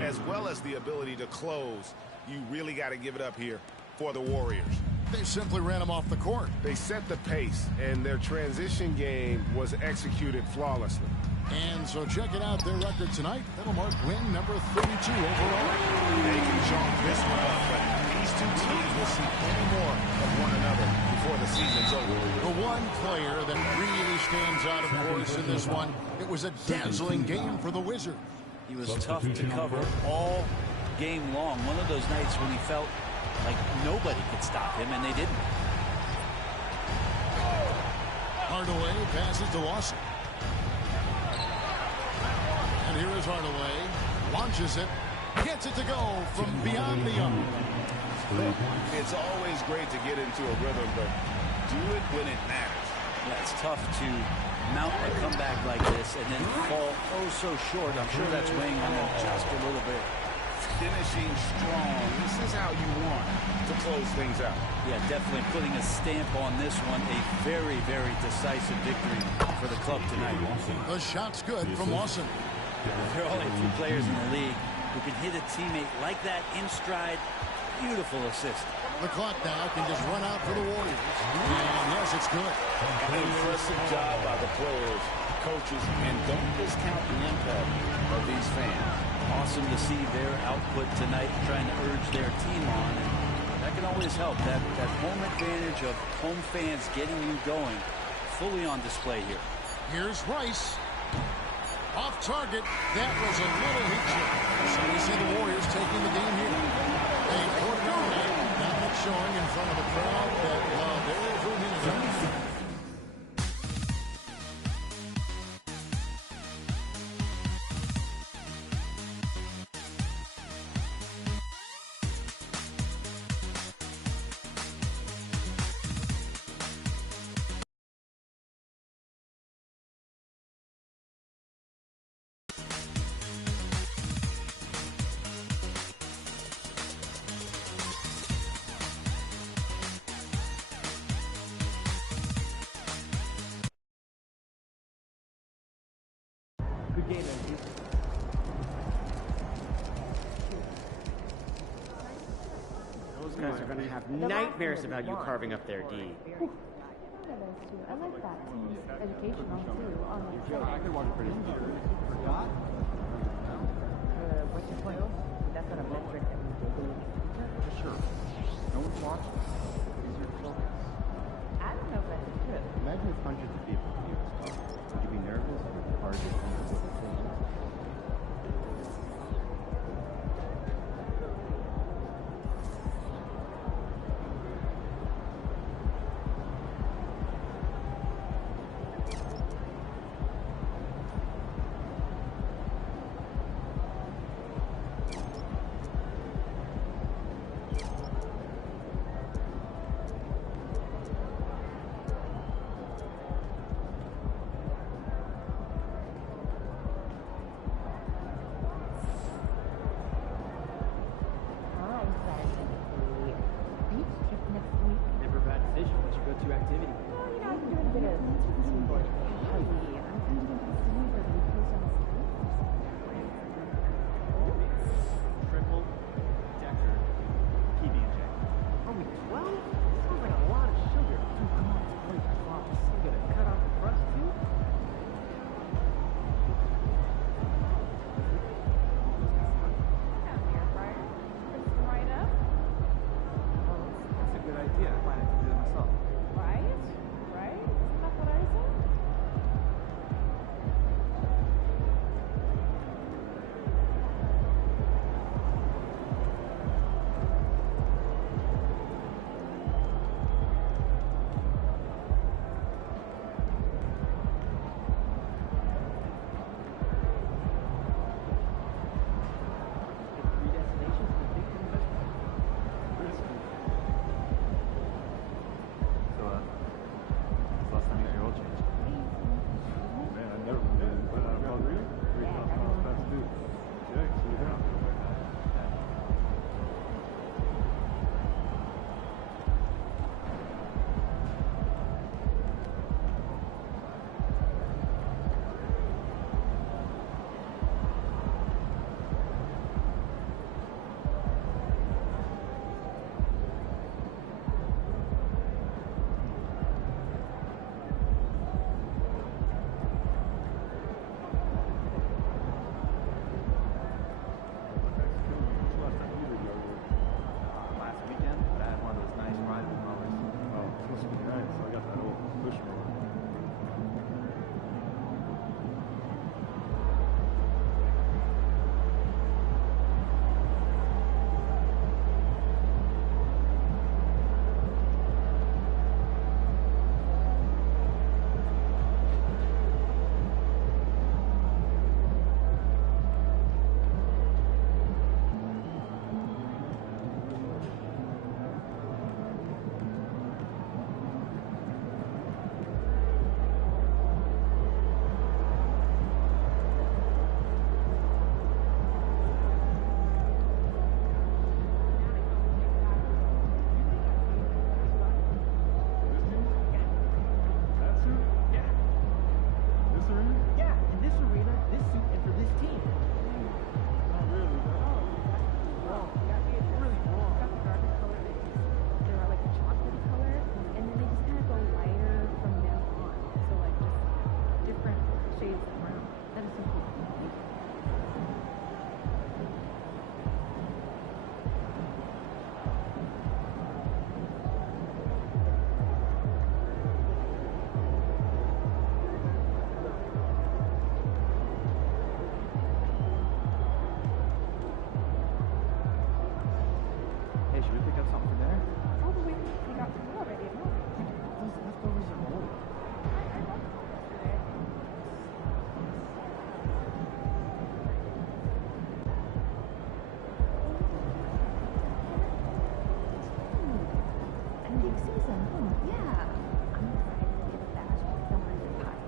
as well as the ability to close. You really got to give it up here for the Warriors. They simply ran him off the court. They set the pace, and their transition game was executed flawlessly. And so checking out their record tonight, that'll mark win number 32 overall. They can chalk this one up, but these two teams will see plenty more of one another before the season's over. The one player that really stands out, of course, in this one, it was a dazzling game for the Wizard. He was tough to cover all game long. One of those nights when he felt like nobody could stop him, and they didn't. Hardaway passes to Lawson. And here is Hardaway. Launches it. Gets it to go from beyond the arc. It's always great to get into a rhythm, but do it when it matters. Yeah, it's tough to mount a comeback like this and then fall oh so short. I'm sure that's weighing on them just a little bit. Finishing strong. This is how you want to close things out. Yeah, definitely putting a stamp on this one. A very, very decisive victory for the club tonight. The shot's good from Lawson. There are only a few players in the league who can hit a teammate like that in stride. Beautiful assist. The clock now can just run out for the Warriors. And yes, it's good. An impressive job by the players, coaches, and don't discount the impact of these fans. Awesome to see their output tonight, trying to urge their team on. And that can always help. That home advantage of home fans getting you going, fully on display here. Here's Rice. Off target. That was a little heat check. So we see the Warriors taking the game here. A quarter night dominant showing in front of a crowd that loved every minute of it. Good game, MP. Those guys are going to have nightmares about you carving up their D. I like that. It's educational too. I could watch pretty good. Forgot? What's your point? That's not a metric that we do. For sure. No one's watching. These are focus. I don't know if that's true. Imagine if hundreds of people could hear this talk. Would you be nervous or hard to think of what they're saying? Activity. Well, you know, I'm doing a bit of teamwork. I'm trying to get the sneaker to be posted on the screen. Triple decker PB&J. Only 12? Sounds like a lot of sugar. Dude, come on, it's 45 bucks. You gotta cut off the crust too? Right up. Well, that's a good idea. I might have to do it myself. Right? Right? That's what I said. So, last time you got your oil changed? season, huh? Yeah. I'm excited to get a bash because I want to get high.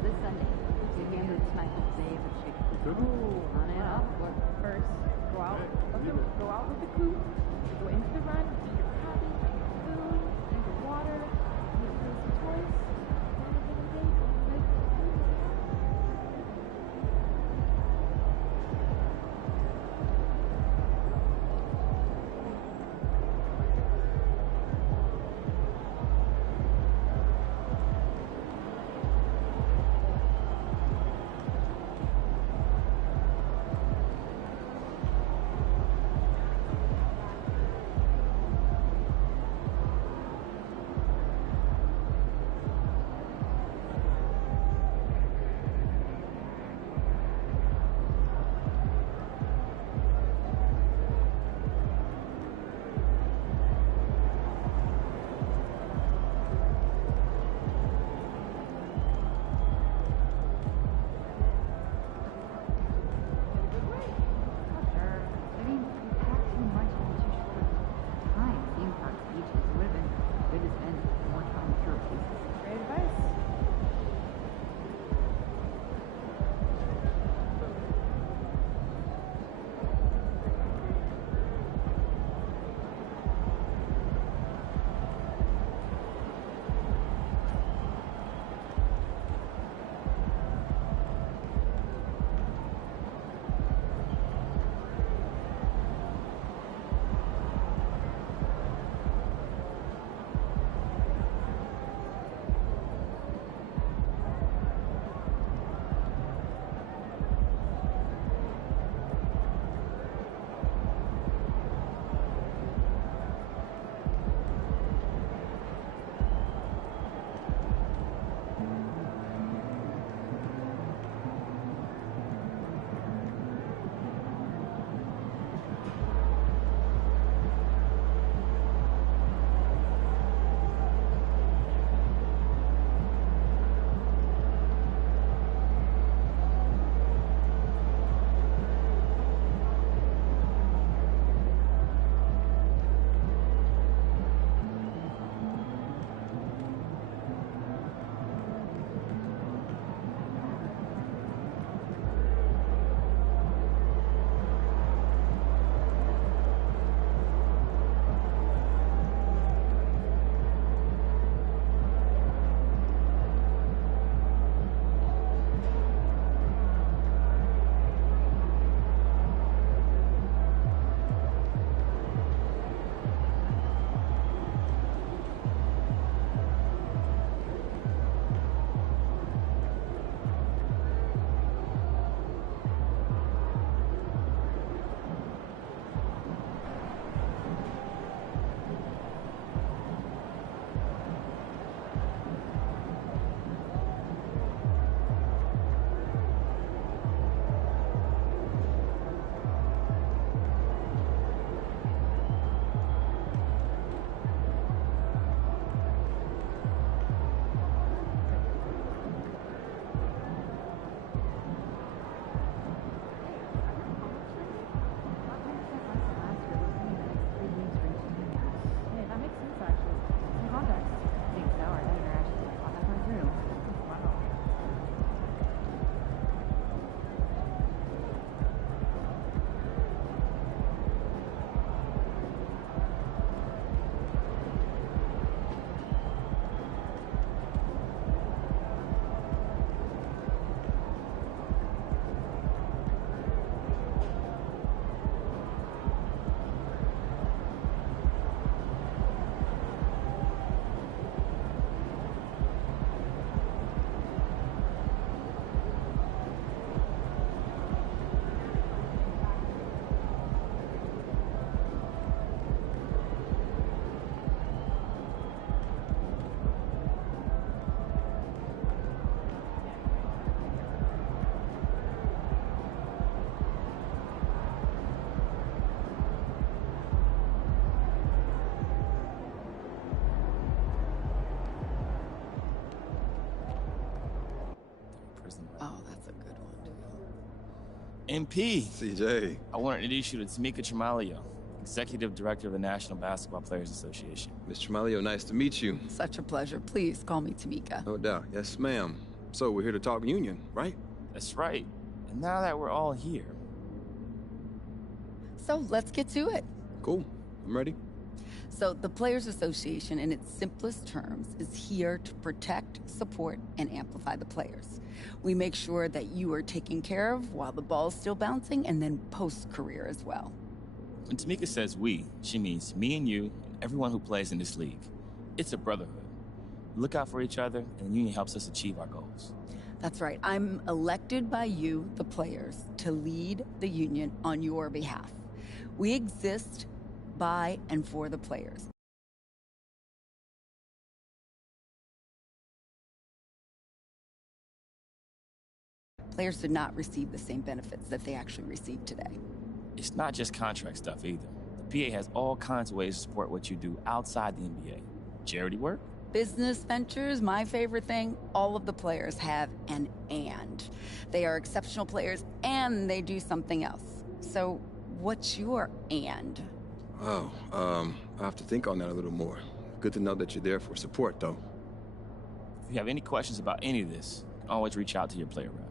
This Sunday, we gamble tonight with Dave and Chicken. Ooh, on and up. Look, first, go out with the coupe, go into the run, eat your cabbage, eat your food, drink your water, eat your toys, and then get a date. MP. CJ. I want to introduce you to Tamika Tremalio, Executive Director of the National Basketball Players Association. Ms. Tremalio, nice to meet you. Such a pleasure. Please call me Tamika. No doubt. Yes, ma'am. So we're here to talk union, right? That's right. And now that we're all here. So let's get to it. Cool. I'm ready. So the Players Association, in its simplest terms, is here to protect, support, and amplify the players. We make sure that you are taken care of while the ball's still bouncing, and then post-career as well. When Tamika says we, she means me and you and everyone who plays in this league. It's a brotherhood. We look out for each other, and the union helps us achieve our goals. That's right. I'm elected by you, the players, to lead the union on your behalf. We exist by and for the players. Players did not receive the same benefits that they actually received today. It's not just contract stuff either. The PA has all kinds of ways to support what you do outside the NBA. Charity work? Business ventures, my favorite thing, all of the players have an and. They are exceptional players and they do something else. So what's your and? Oh, I have to think on that a little more. Good to know that you're there for support, though. If you have any questions about any of this, you can always reach out to your player rep.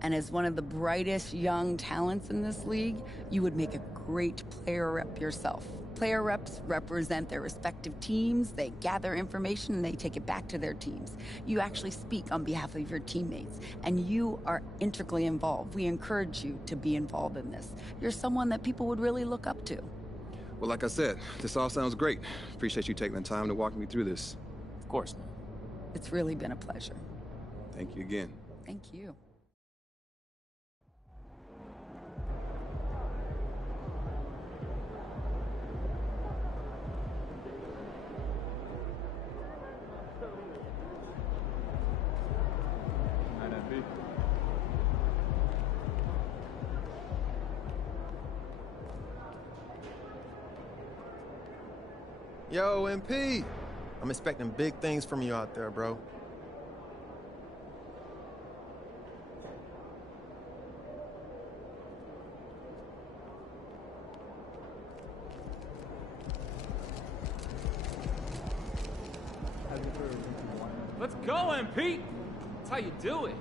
And as one of the brightest young talents in this league, you would make a great player rep yourself. Player reps represent their respective teams, they gather information, and they take it back to their teams. You actually speak on behalf of your teammates, and you are integrally involved. We encourage you to be involved in this. You're someone that people would really look up to. Well, like I said, this all sounds great. Appreciate you taking the time to walk me through this. Of course, man. It's really been a pleasure. Thank you again. Thank you. Yo, MP! I'm expecting big things from you out there, bro. Let's go, MP! That's how you do it.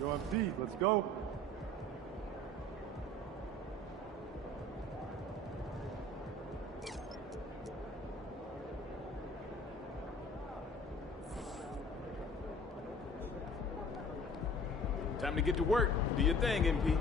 Yo, MP, let's go. Time to get to work. Do your thing, MP.